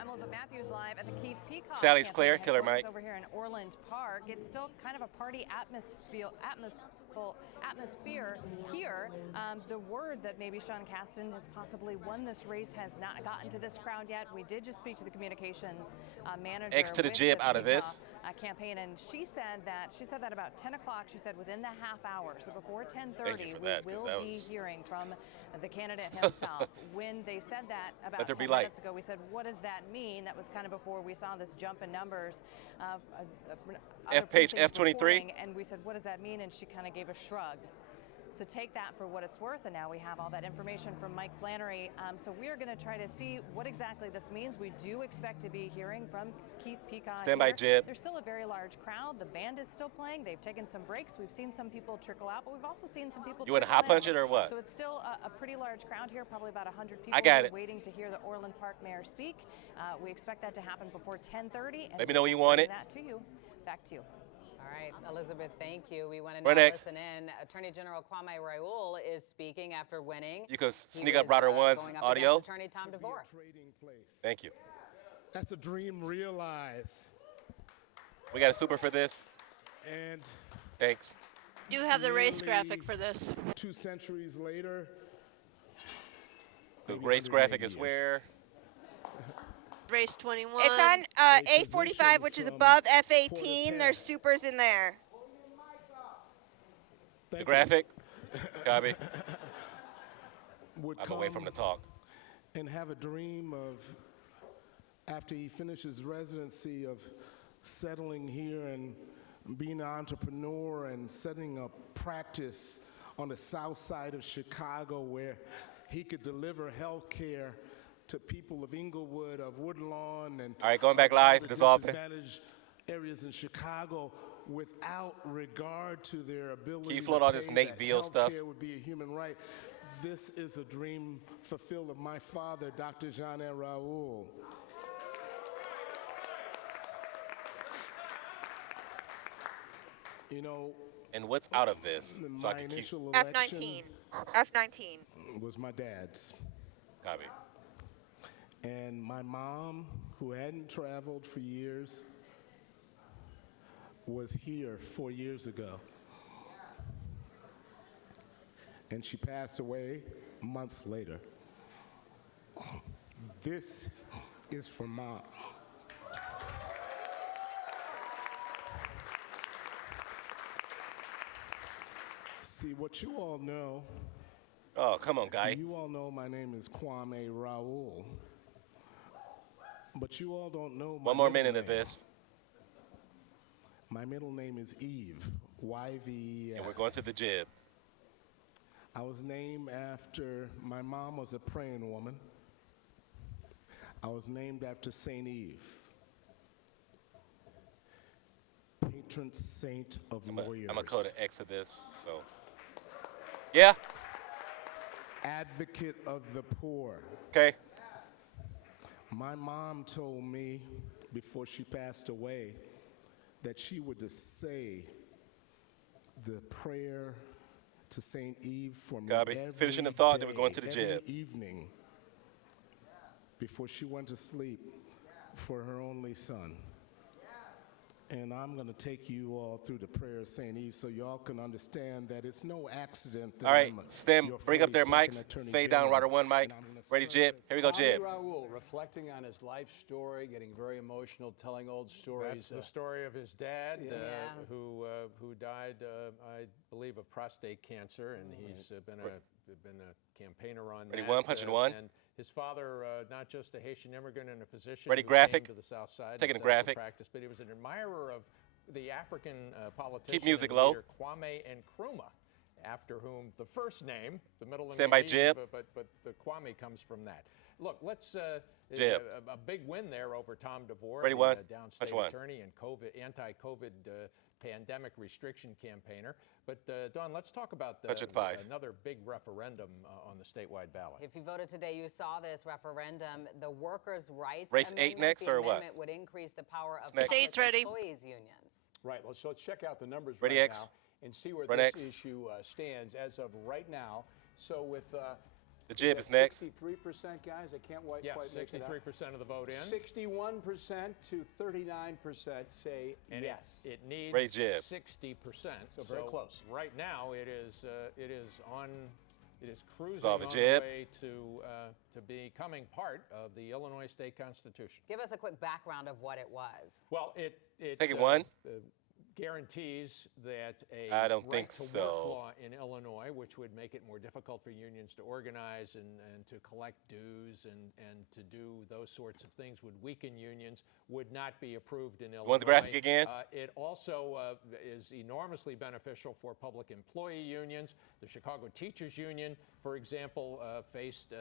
I'm Elizabeth Matthews live at the Keith Peacock Sally's campaign clear. Killer headquarters Mike. over here in Orland Park. It's still kind of a party atmosphere here. The word that maybe Sean Casten has possibly won this race has not gotten to this crowd yet. We did just speak to the communications manager. X to the with jib out of this. Campaign, and she said that about 10 o'clock. She said within the half hour, so before 10:30, we will be hearing from the candidate himself. When they said that about 10 minutes ago, we said, what does that mean? That was kind of before we saw this jump in numbers. F page F23. And we said, what does that mean? And she kind of gave a shrug. So take that for what it's worth, and now we have all that information from Mike Flannery. So we are going to try to see what exactly this means. We do expect to be hearing from Keith Peacock. Stand by, jib. There's still a very large crowd. The band is still playing. They've taken some breaks. We've seen some people trickle out, but we've also seen some people. You want to trickle hot punch in. it or what? So it's still a pretty large crowd here, probably about 100 people. I got it. Waiting to hear the Orland Park mayor speak. We expect that to happen before 10:30. Let me know when you want it. That to you. Back to you. All right, Elizabeth, thank you. We want to Right now next. listen in. Attorney General Kwame Raoul is speaking after winning. You could He sneak up is, Router 1's going up audio. against Attorney Tom DeVore. Thank you. That's a dream realized. We got a super for this. And thanks. Do have the race graphic for this. 2 centuries later. The race graphic is where? Race 21. It's on A45, which is above F18. There's supers in there. The graphic? Copy. Would I'm away from the talk. And have a dream of, after he finishes residency, of settling here and being an entrepreneur and setting up practice on the south side of Chicago where he could deliver health care to people of Inglewood, of Woodlawn, and All right, going back of all live. the It is open. disadvantaged areas in Chicago without regard to their ability Can you float to all this pay Nate that Veal health stuff? care would be a human right. This is a dream fulfilled of my father, Dr. Jean-Anne Raoul. You know, And what's out of this? So I my can keep. initial F-19. F-19. was my dad's. Copy. And my mom, who hadn't traveled for years, was here 4 years ago. And she passed away months later. This is for Mom. See, what you all know. Oh, come on, guy. You all know my name is Kwame Raoul. But you all don't know my One more middle minute of name. this. My middle name is Eve, Y-V-E-S. And we're going to the jib. I was named after, my mom was a praying woman. I was named after Saint Eve, patron saint of lawyers. I'm going to code an X of this. So, yeah. Advocate of the poor. Okay. My mom told me before she passed away that she would just say the prayer to Saint Eve for me Copy. every Finishing the thought, day, then we're going to the every jib. evening before she went to sleep for her only son. And I'm going to take you all through the prayer of St. Eve so y'all can understand that it's no accident that All right, I'm Stem, your bring up their 42nd mics. Attorney Fade down, General, Rider 1 mic. and I'm gonna Ready, serve jib. as Here we go, Kwame jib. Raoul, reflecting on his life story, getting very emotional, telling old stories. That's the story of his dad, Yeah. who died, I believe, of prostate cancer, and he's been a campaigner on Ready, that. one, punching one. And his father, not just a Haitian immigrant and a physician, Ready, who graphic. came to the South Side, Taking and a set up graphic. practice, but he was an admirer of the African politician. Keep music and low. leader Kwame Nkrumah, after whom the first name, the middle name, Stand by, Eve, jib. but the Kwame comes from that. Look, let's Jib. a big win there over Tom DeVore, Ready, the one. downstate Punch one. attorney and anti-COVID pandemic restriction campaigner. But Dawn, let's talk about Punch it five. another big referendum on the statewide ballot. If you voted today, you saw this referendum. The workers' rights Race amendment, 8 next, the or what? amendment would increase the power of next? public State's ready. employees unions. Right, so let's check out the numbers Ready, right X. now and see where Run this X. issue stands as of right now. So with The jib is next. 63%, guys, I can't quite Yes, make it out. 63% of the vote in. 61% to 39% say And yes. it needs Ready, jib. 60%. So very close. Right now, it is cruising Solve a on the jib. way to becoming part of the Illinois state constitution. Give us a quick background of what it was. Well, it Take it one. Guarantees that a I don't think right-to-work so. law in Illinois, which would make it more difficult for unions to organize and to collect dues and to do those sorts of things, would weaken unions, would not be approved in Illinois. Want the graphic again? It also is enormously beneficial for public employee unions. The Chicago Teachers Union, for example, faced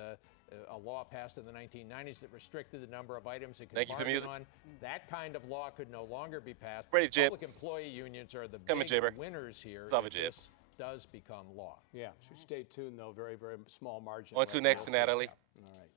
a law passed in the 1990s that restricted the number of items it could Thank you for bargain music. on. That kind of law could no longer be passed. Ready, jib. Public employee unions are the Come in, big jibber. winners here Solve a if jib. this does become law. Yeah, so stay tuned, though. Very, very small margin. On to right next, now. Natalie. All right.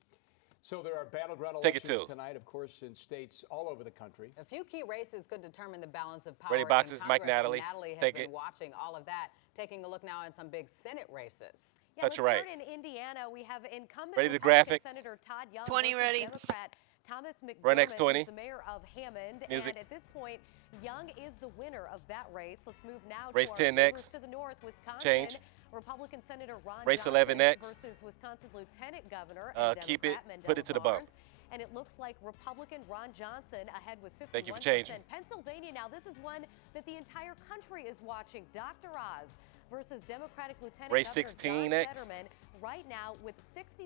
So there are battleground Take it elections two. tonight, of course, in states all over the country. A few key races could determine the balance of power Ready, boxes, in Mike, Congress, and Natalie. Natalie has Take been it. watching all of that. Taking a look now at some big Senate races. Yeah, Touch let's it right. start in Indiana. We have incumbent Ready to Republican graphic? Senator Todd Young 20 versus ready. Democrat Thomas McDermott, Run X 20. who's the mayor of Hammond. Music. And at this point, Young is the winner of that race. Let's move now Race to our 10 neighbors next. to the north, Wisconsin. Change. Republican Senator Ron Race Johnson 11 next. versus Wisconsin Lieutenant Governor and Keep it. Democrat Put it to the Mandela bump. Barnes. And it looks like Republican Ron Johnson ahead with 51%. Thank you for changing. Pennsylvania, now this is one that the entire country is watching. Dr. Oz versus Democratic Lieutenant Race Governor 16 John next. Fetterman. Right now, with 67%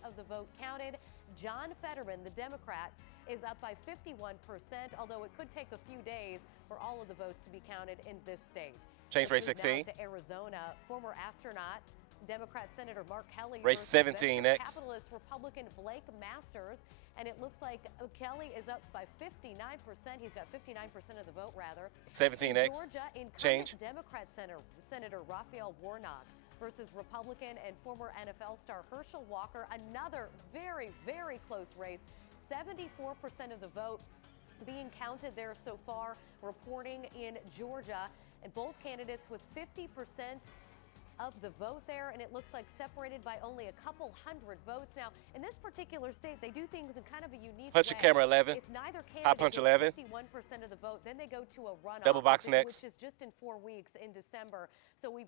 of the vote counted, John Fetterman, the Democrat, is up by 51%, although it could take a few days for all of the votes to be counted in this state. Change race Let's move 16. now to Arizona. Former astronaut, Democrat Senator Mark Kelly Race versus 17 venture next. capitalist Republican Blake Masters. And it looks like Kelly is up by 59%. He's got 59% of the vote, rather. 17 in next. Georgia, incumbent Change. Democrat Senator Raphael Warnock versus Republican and former NFL star Herschel Walker. Another very, very close race. 74% of the vote being counted there so far, reporting in Georgia. And both candidates with 50% of the vote there, and it looks like separated by only a couple hundred votes. Now, in this particular state, they do things in kind of a unique Punch way. your camera, 11. If neither Hot candidate punch, gets 11. 51% of the vote, then they go to a runoff. Double box next. Which is just in 4 weeks in December. So we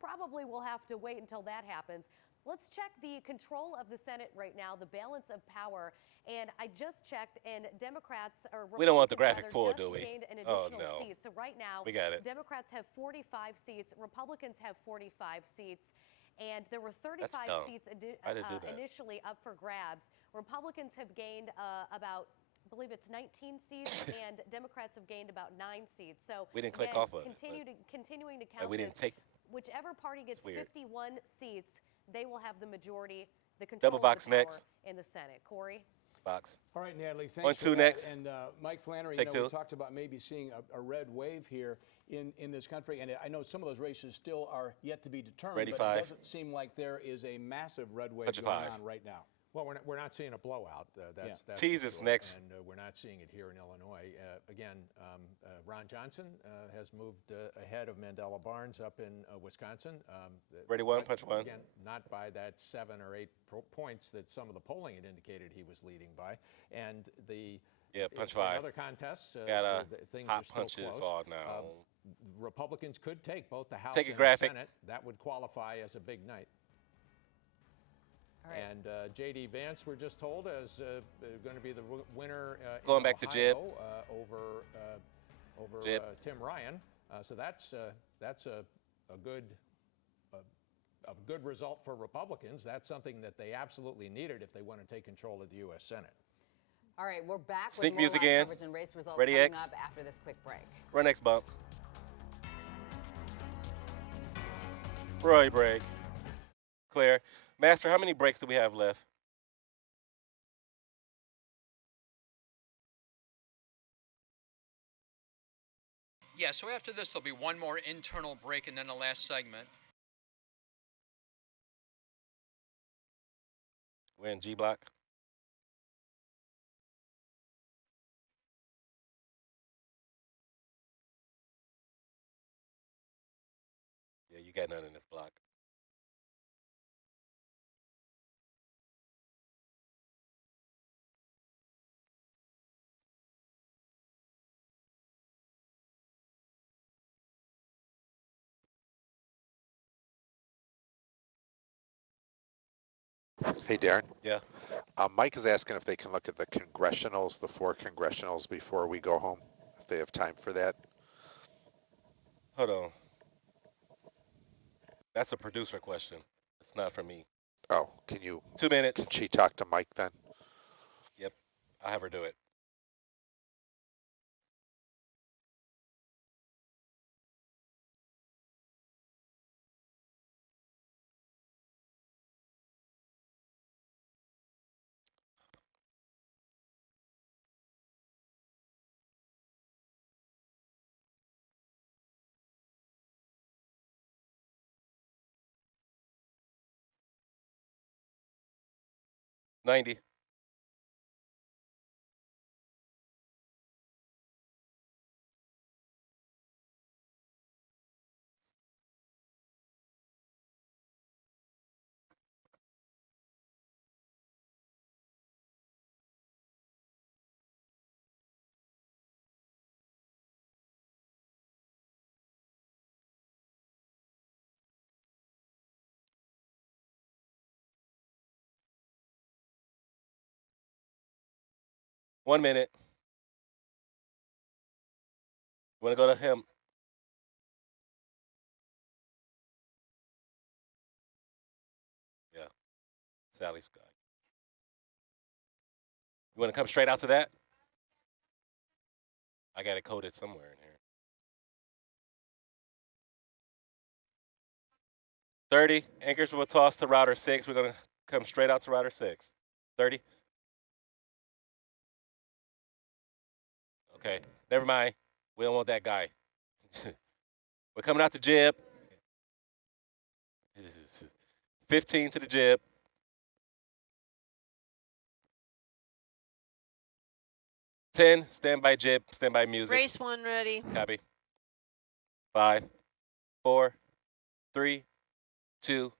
probably will have to wait until that happens. Let's check the control of the Senate right now, the balance of power. And I just checked, and Democrats or We don't want the Republicans, graphic full, rather, do just we? gained an Oh, additional no. seat. So right now, We got it. Democrats have 45 seats, Republicans have 45 seats. And there were 35 dumb. seats Why did they do that? initially up for grabs. Republicans have gained about, I believe it's 19 seats, and Democrats have gained about 9 seats. So We didn't click again, off of it, continuing to Like, count we didn't this, take. whichever party gets weird. 51 seats, they will have the majority, the control Double of box the power next. in the Senate. Corey? Box. All right, Natalie, thanks 1, for 2 that. next. And Mike Flannery, Take we two. talked about maybe seeing a red wave here in this country, and I know some of those races still are yet to be determined, Ready, but 5. it doesn't seem like there is a massive red wave Punch it, going 5. on right now. Well, we're not seeing a blowout. That's Tease for us sure. next. And we're not seeing it here in Illinois. Again, Ron Johnson has moved ahead of Mandela Barnes up in Wisconsin. Ready, 1, but punch 1. Again, not by that 7 or 8 points that some of the polling had indicated he was leading by. And punch in 5. other contests, Got things hot are still punches close. all now. Republicans could take both the House Take a and graphic. the Senate. That would qualify as a big night. All right. And J.D. Vance, we're just told, is going to be the winner Going in back to Ohio, Jib. over Jib. Tim Ryan. So that's a good result for Republicans. That's something that they absolutely needed if they want to take control of the U.S. Senate. All right, we're back Sneak with more music live in. coverage and race results Ready, coming X? up after this quick break. Run X bump. Roy break. Clear. Master, how many breaks do we have left? Yeah, so after this, there'll be one more internal break and then the last segment. We're in G block. Yeah, you got none in this block. Hey, Darren. Yeah. Mike is asking if they can look at the congressionals, the 4 congressionals, before we go home, if they have time for that. Hold on. That's a producer question. It's not for me. Oh, can you? 2 minutes. Can she talk to Mike then? Yep. I'll have her do it. $90. One minute. Want to go to him? Sally Sky. You want to come straight out to that? I got it coded somewhere in here. 30. Anchors will toss to router 6. We're going to come straight out to router 6. 30. Okay. Never mind. We don't want that guy. We're coming out to jib. 15 to the jib. 10, standby jib, standby music. Race 1 ready. Copy. 5, 4, 3, 2,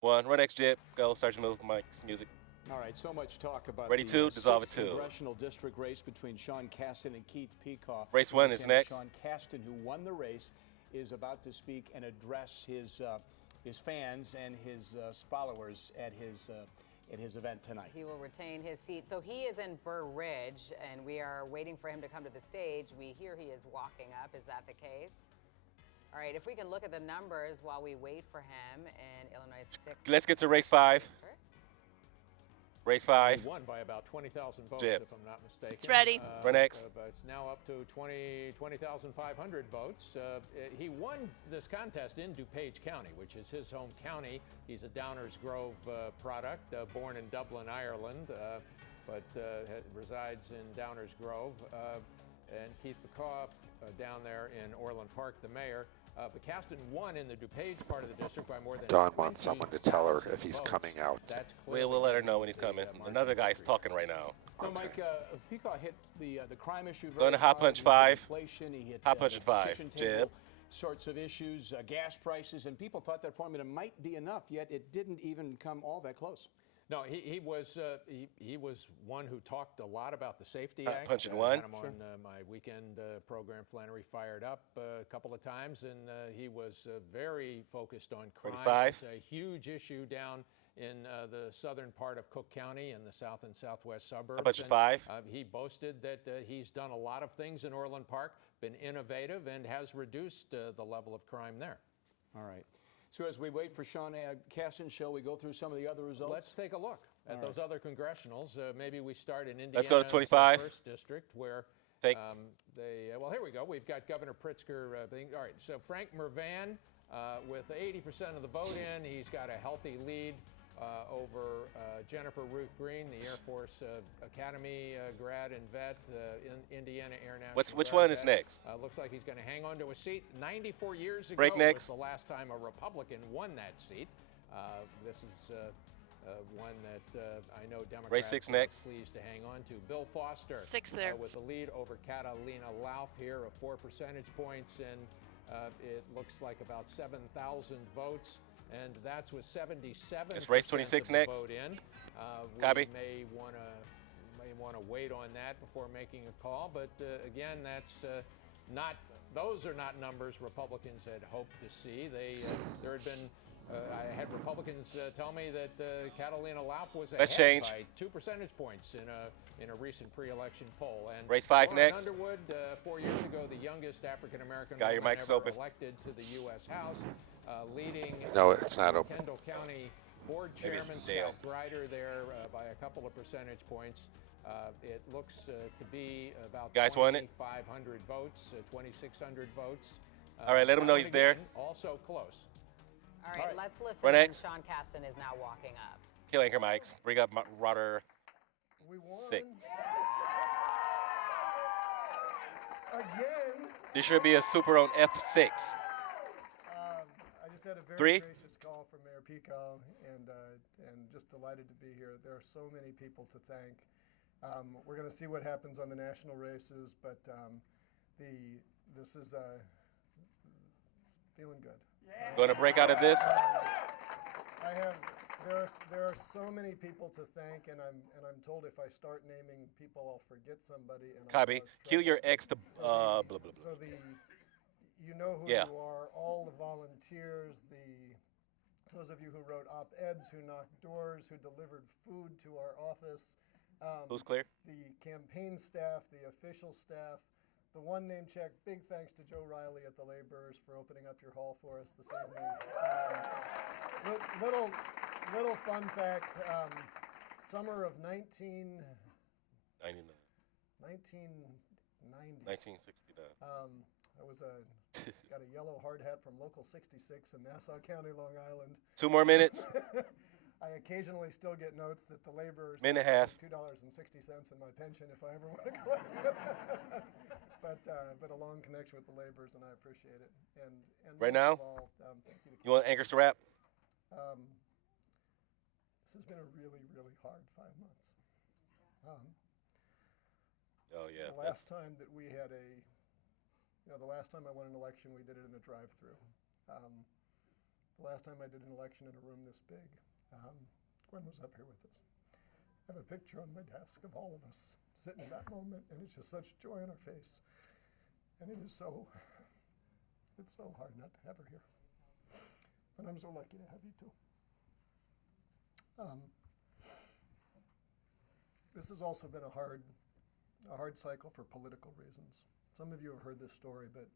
1. Run X jib. Go. Start your move. Mike's music. All right, so much talk about Ready the to dissolve it 6th two. congressional district race between Sean Casten and Keith Peacock. Race 1 is next. Sean Casten, who won the race, is about to speak and address his fans and his followers at his event tonight. He will retain his seat. So he is in Burr Ridge, and we are waiting for him to come to the stage. We hear he is walking up. Is that the case? All right, if we can look at the numbers while we wait for him in Illinois 6. Let's get to race 5. District. Race 5. He won by about 20,000 votes, Jib. if I'm not mistaken. It's ready. Run X. But it's now up to 20,500 votes. He won this contest in DuPage County, which is his home county. He's a Downers Grove product, born in Dublin, Ireland, but resides in Downers Grove. And Keith Peacock down there in Orland Park, the mayor. But Casten won in the DuPage part of the district by more than Dawn wants someone to tell her if he's coming out. We'll let her know when he's coming. Another guy's talking right now. No, Mike, Peacock hit the crime issue very Going to hot hard. punch He hit 5. inflation. He hit Hot punch at 5. kitchen table Jib. sorts of issues, gas prices, and people thought that formula might be enough, yet it didn't even come all that close. No, he was one who talked a lot about the Safety Hot Act. punch in 1. Had him on my weekend program, Flannery Fired Up, a couple of times, and he was very focused on crime. 45. It's a huge issue down in the southern part of Cook County and the south and southwest suburbs. Hot punch at And, 5. he boasted that he's done a lot of things in Orland Park, been innovative, and has reduced the level of crime there. All right. So as we wait for Sean Casten, shall we go through some of the other results? Let's take a look at All those other congressionals. Maybe we start in Indiana. Let's go to 25. First district, where Take. well, here we go. We've got Governor Pritzker. All right, so Frank Mervan with 80% of the vote in. He's got a healthy lead over Jennifer Ruth Green, the Air Force Academy grad and vet, in Indiana Air National Which Guard one is vet. next? Looks like he's going to hang on to a seat. 94 years ago Break next. was the last time a Republican won that seat. This is one that I know Democrats Race 6 are next. pleased to hang on to. Bill Foster 6 there. with the lead over Catalina Lauf here of 4 percentage points, and it looks like about 7,000 votes. And that's with 77%. It's race 26 of the next. vote in. Copy. We may want to wait on that before making a call, but again, that's not. Those are not numbers Republicans had hoped to see. There had been. I had Republicans tell me that Catalina Lauf was Let's ahead change. by 2 percentage points in a recent pre-election poll. And Race 5 Lauren next. Underwood, 4 years ago, the youngest African American Got your woman mics ever open. elected to the U.S. House, leading. No, it's not open. Kendall County Board Maybe it's Chairman Dale. Scott Grider there by a couple of percentage points. It looks to be about Guys want it? 2,500 votes, 2,600 votes. All right, let him know that he's one there. again, Also close. All right, let's listen. Run in. X. Sean Casten is now walking up. Kill anchor mics. Bring up router We won. 6. Again. This should be a super on F6. I just had a very 3. gracious call from Mayor Pico, and just delighted to be here. There are so many people to thank. We're going to see what happens on the national races, but this is feeling good. Going to break out of this. There are so many people to thank, and I'm told if I start naming people, I'll forget somebody. And I'll Copy. cause Cue your trouble. X to So blah, blah, blah. So you know who Yeah. you are. All the volunteers, those of you who wrote op-eds, who knocked doors, who delivered food to our office. Who's clear? The campaign staff, the official staff. The one name check, big thanks to Joe Riley at the Laborers for opening up your hall for us this evening. Little fun fact, summer of 1990. 1969. I was got a yellow hard hat from Local 66 in Nassau County, Long Island. 2 more minutes. I occasionally still get notes that the laborers Minute and a half. $2.60 in my pension if I ever want to collect it. but a long connection with the laborers, and I appreciate it. And Right most now? of all, thank you to You want Anchors to wrap? This has been a really, really hard 5 months. Oh, yeah. The last time that we had the last time I won an election, we did it in a drive-through. The last time I did an election in a room this big, Gwen was up here with us. I have a picture on my desk of all of us sitting in that moment, and it's just such joy on our face. And it's so hard not to have her here. But I'm so lucky to have you too. This has also been a hard cycle for political reasons. Some of you have heard this story, but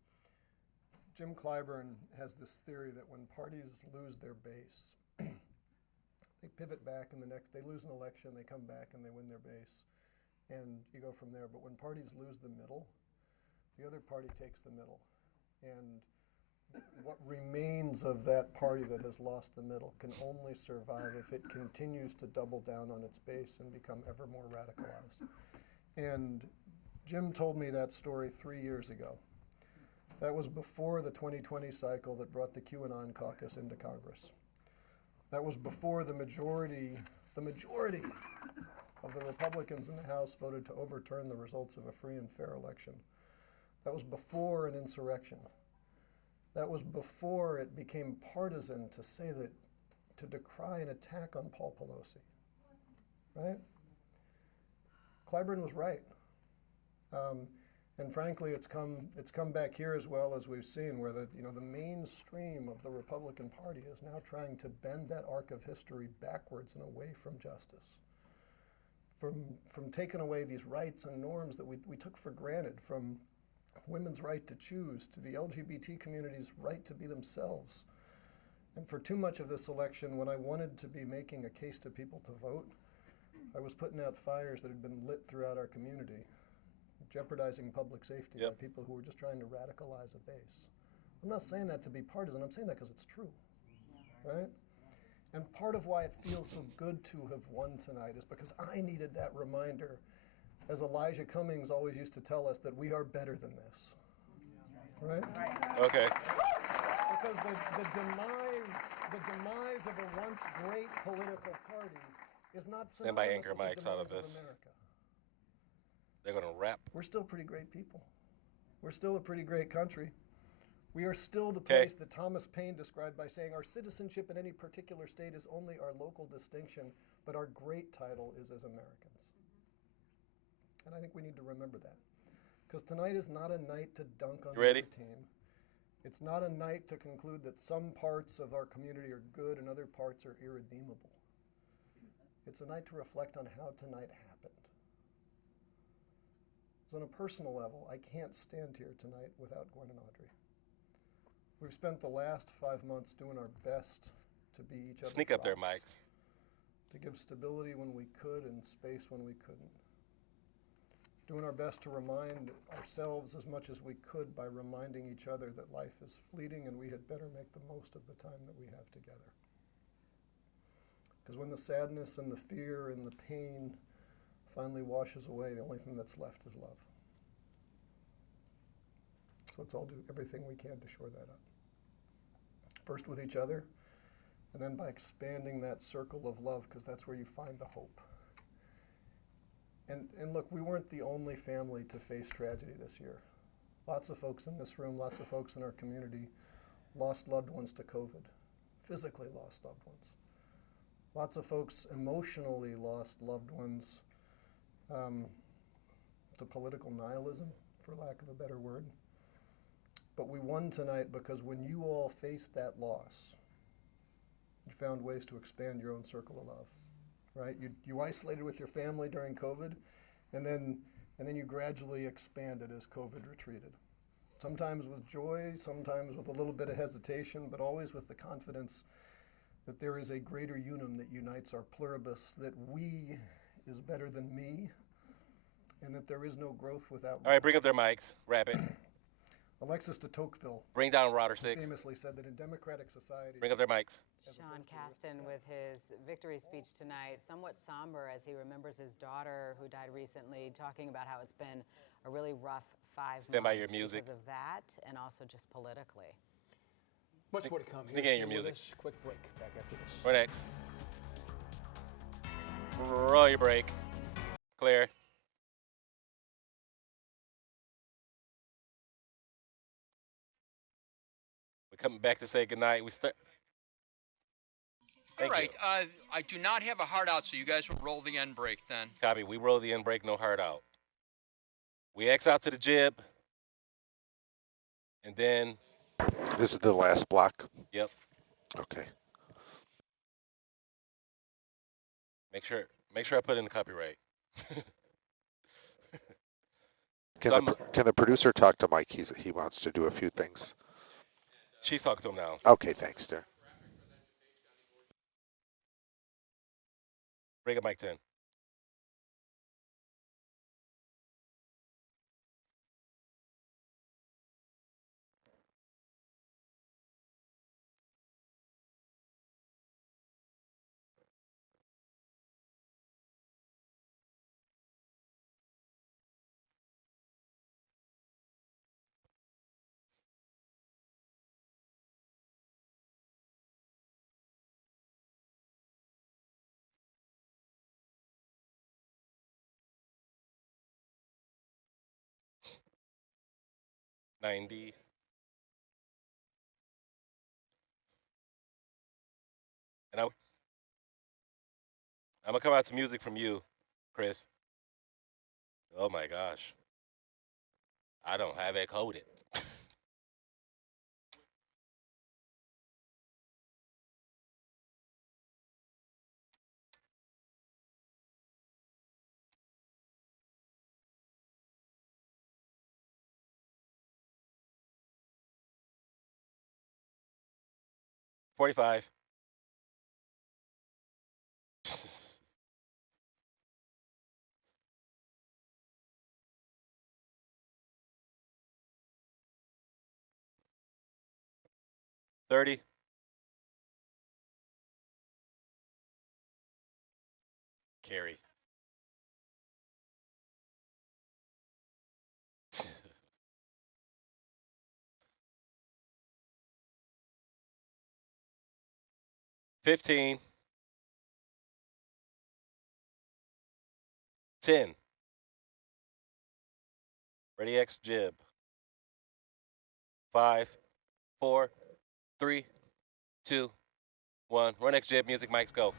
Jim Clyburn has this theory that when parties lose their base, they pivot back and they lose an election, they come back and they win their base, and you go from there. But when parties lose the middle, the other party takes the middle. And what remains of that party that has lost the middle can only survive if it continues to double down on its base and become ever more radicalized. And Jim told me that story 3 years ago. That was before the 2020 cycle that brought the QAnon caucus into Congress. That was before the majority of the Republicans in the House voted to overturn the results of a free and fair election. That was before an insurrection. That was before it became partisan to say that, to decry an attack on Paul Pelosi, right? Clyburn was right. And frankly, it's come back here as well, as we've seen, where the mainstream of the Republican Party is now trying to bend that arc of history backwards and away from justice, from taking away these rights and norms that we took for granted, from women's right to choose to the LGBT community's right to be themselves. And for too much of this election, when I wanted to be making a case to people to vote, I was putting out fires that had been lit throughout our community, jeopardizing public safety by people who were just trying to radicalize a base. I'm not saying that to be partisan, I'm saying that because it's true, right? And part of why it feels so good to have won tonight is because I needed that reminder, as Elijah Cummings always used to tell us, that we are better than this, right? Okay. Because the demise of a once great political party is not Stand by synonymous Anchor with mics the out of demise this. America. They're going to wrap. We're still pretty great people. We're still a pretty great country. We are still the place that Thomas Paine described by saying our citizenship in any particular state is only our local distinction, but our great title is as Americans. And I think we need to remember that. Because tonight is not a night to dunk on the other team. It's not a night to conclude that some parts of our community are good and other parts are irredeemable. It's a night to reflect on how tonight happened. So on a personal level, I can't stand here tonight without Gwen and Audrey. We've spent the last 5 months doing our best to be each other's Sneak up there, rocks, Mike. to give stability when we could and space when we couldn't. Doing our best to remind ourselves as much as we could by reminding each other that life is fleeting and we had better make the most of the time that we have together. Because when the sadness and the fear and the pain finally washes away, the only thing that's left is love. So let's all do everything we can to shore that up. First with each other, and then by expanding that circle of love, because that's where you find the hope. And look, we weren't the only family to face tragedy this year. Lots of folks in this room, lots of folks in our community lost loved ones to COVID, physically lost loved ones. Lots of folks emotionally lost loved ones to political nihilism, for lack of a better word. But we won tonight because when you all faced that loss, you found ways to expand your own circle of love, right? You isolated with your family during COVID, and then you gradually expanded as COVID retreated. Sometimes with joy, sometimes with a little bit of hesitation, but always with the confidence that there is a greater unum that unites our pluribus, that we is better than me, and that there is no growth without All right, bring up their mics. Wrap it. Alexis de Tocqueville Bring down router 6. famously said that in democratic societies... Bring up their mics. Sean Casten with his victory speech tonight, somewhat somber as he remembers his daughter who died recently, talking about how it's been a really rough 5 Stand months by your music. because of that and also just politically. Much more to come. Sneak Here, in your stay with music. us. Quick break. Back after this. We're next. Roll your break. Clear. We're coming back to say goodnight. We start. All Thank right. you. I do not have a hard out, so you guys will roll the end break then. Copy. We roll the end break, no hard out. We X out to the jib. And then. This is the last block? Yep. Okay. Make sure I put in the copyright. Can the producer talk to Mike? He wants to do a few things. She's talking to him now. Okay, thanks, dear. Bring up mic 10. $90. And I'm gonna come out to music from you, Chris. Oh my gosh. I don't have it coded. $45. $30. Carry. $15. 10. Ready X jib. 5, 4, 3, 2, 1. Run X jib. Music mics go.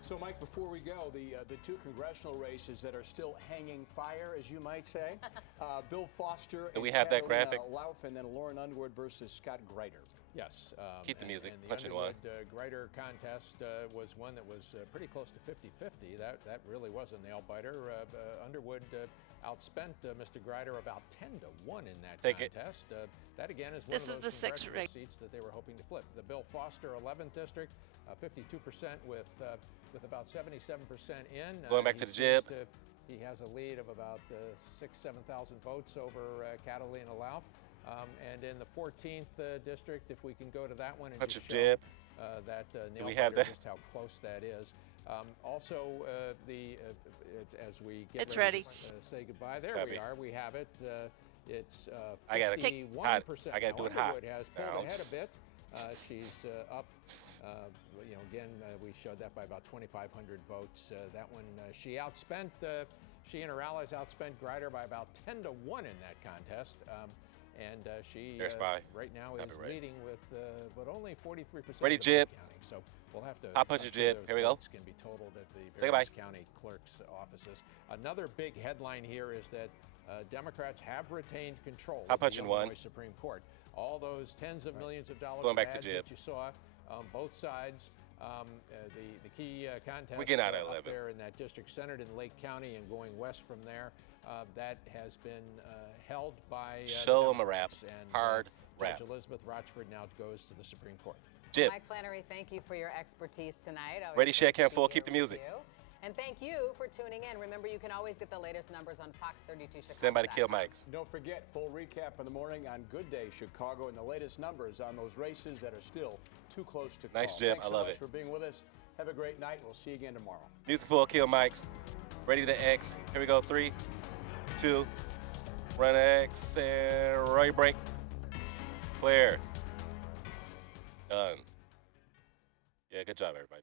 So, Mike, before we go, the two congressional races that are still hanging fire, as you might say, Bill Foster Do we have that graphic? Lauf, and then Lauren Underwood versus Scott Greiter. Yes. Keep the music. And the Punch in one. Greiter contest was one that was pretty close to 50-50. That really was a nail-biter. Underwood outspent Mr. Greiter about 10-1 in that contest. That, again, is one of those congressional seats that they were hoping to flip. The Bill Foster 11th District, 52% with about 77% in. Going back to the jib. He has a lead of about 6,000-7,000 votes over Catalina Lauf. And in the 14th district, if we can go to that one and Punch just a show jib. that nail we have biter, that? just how close that is. Also, as we get It's ready ready. to say goodbye, there Copy. we are. We have it. It's I gotta 51%. I gotta do it hot. Underwood has pulled ahead a bit. She's up. Again, we showed that by about 2,500 votes. That one, she outspent. She and her allies outspent Greiter by about 10-1 in that contest. And she right now is leading with but only 43% Ready of the jib. vote counting. So we'll have to. Hot punch a jib. those Here we go. votes can be totaled at the Say various goodbye. county clerks' offices. Another big headline here is that Democrats have retained control Hot of the punch in one. Illinois Supreme Court. All those tens of millions of dollars Going back of to ads jib. that you saw, both sides. The key contest We get out at up 11. there in that district, centered in Lake County and going west from there, that has been held by Show 'em a rap. Democrats. And Hard rap. Judge Elizabeth Rochford now goes to the Supreme Court. Jib. Mike Flannery, thank you for your expertise tonight. Always Ready, great share, to cam be full, here keep the with music. you. And thank you for tuning in. Remember, you can always get the latest numbers on Fox 32 Chicago. Stand by to kill mics. Don't forget, full recap in the morning on Good Day Chicago and the latest numbers on those races that are still too close to call. Nice, Jim. Thanks I so love much it. for being with us. Have a great night. We'll see you again tomorrow. Music full, kill mics. Ready to X. Here we go. 3, 2, run X, and right break. Clear. Done. Yeah, good job, everybody.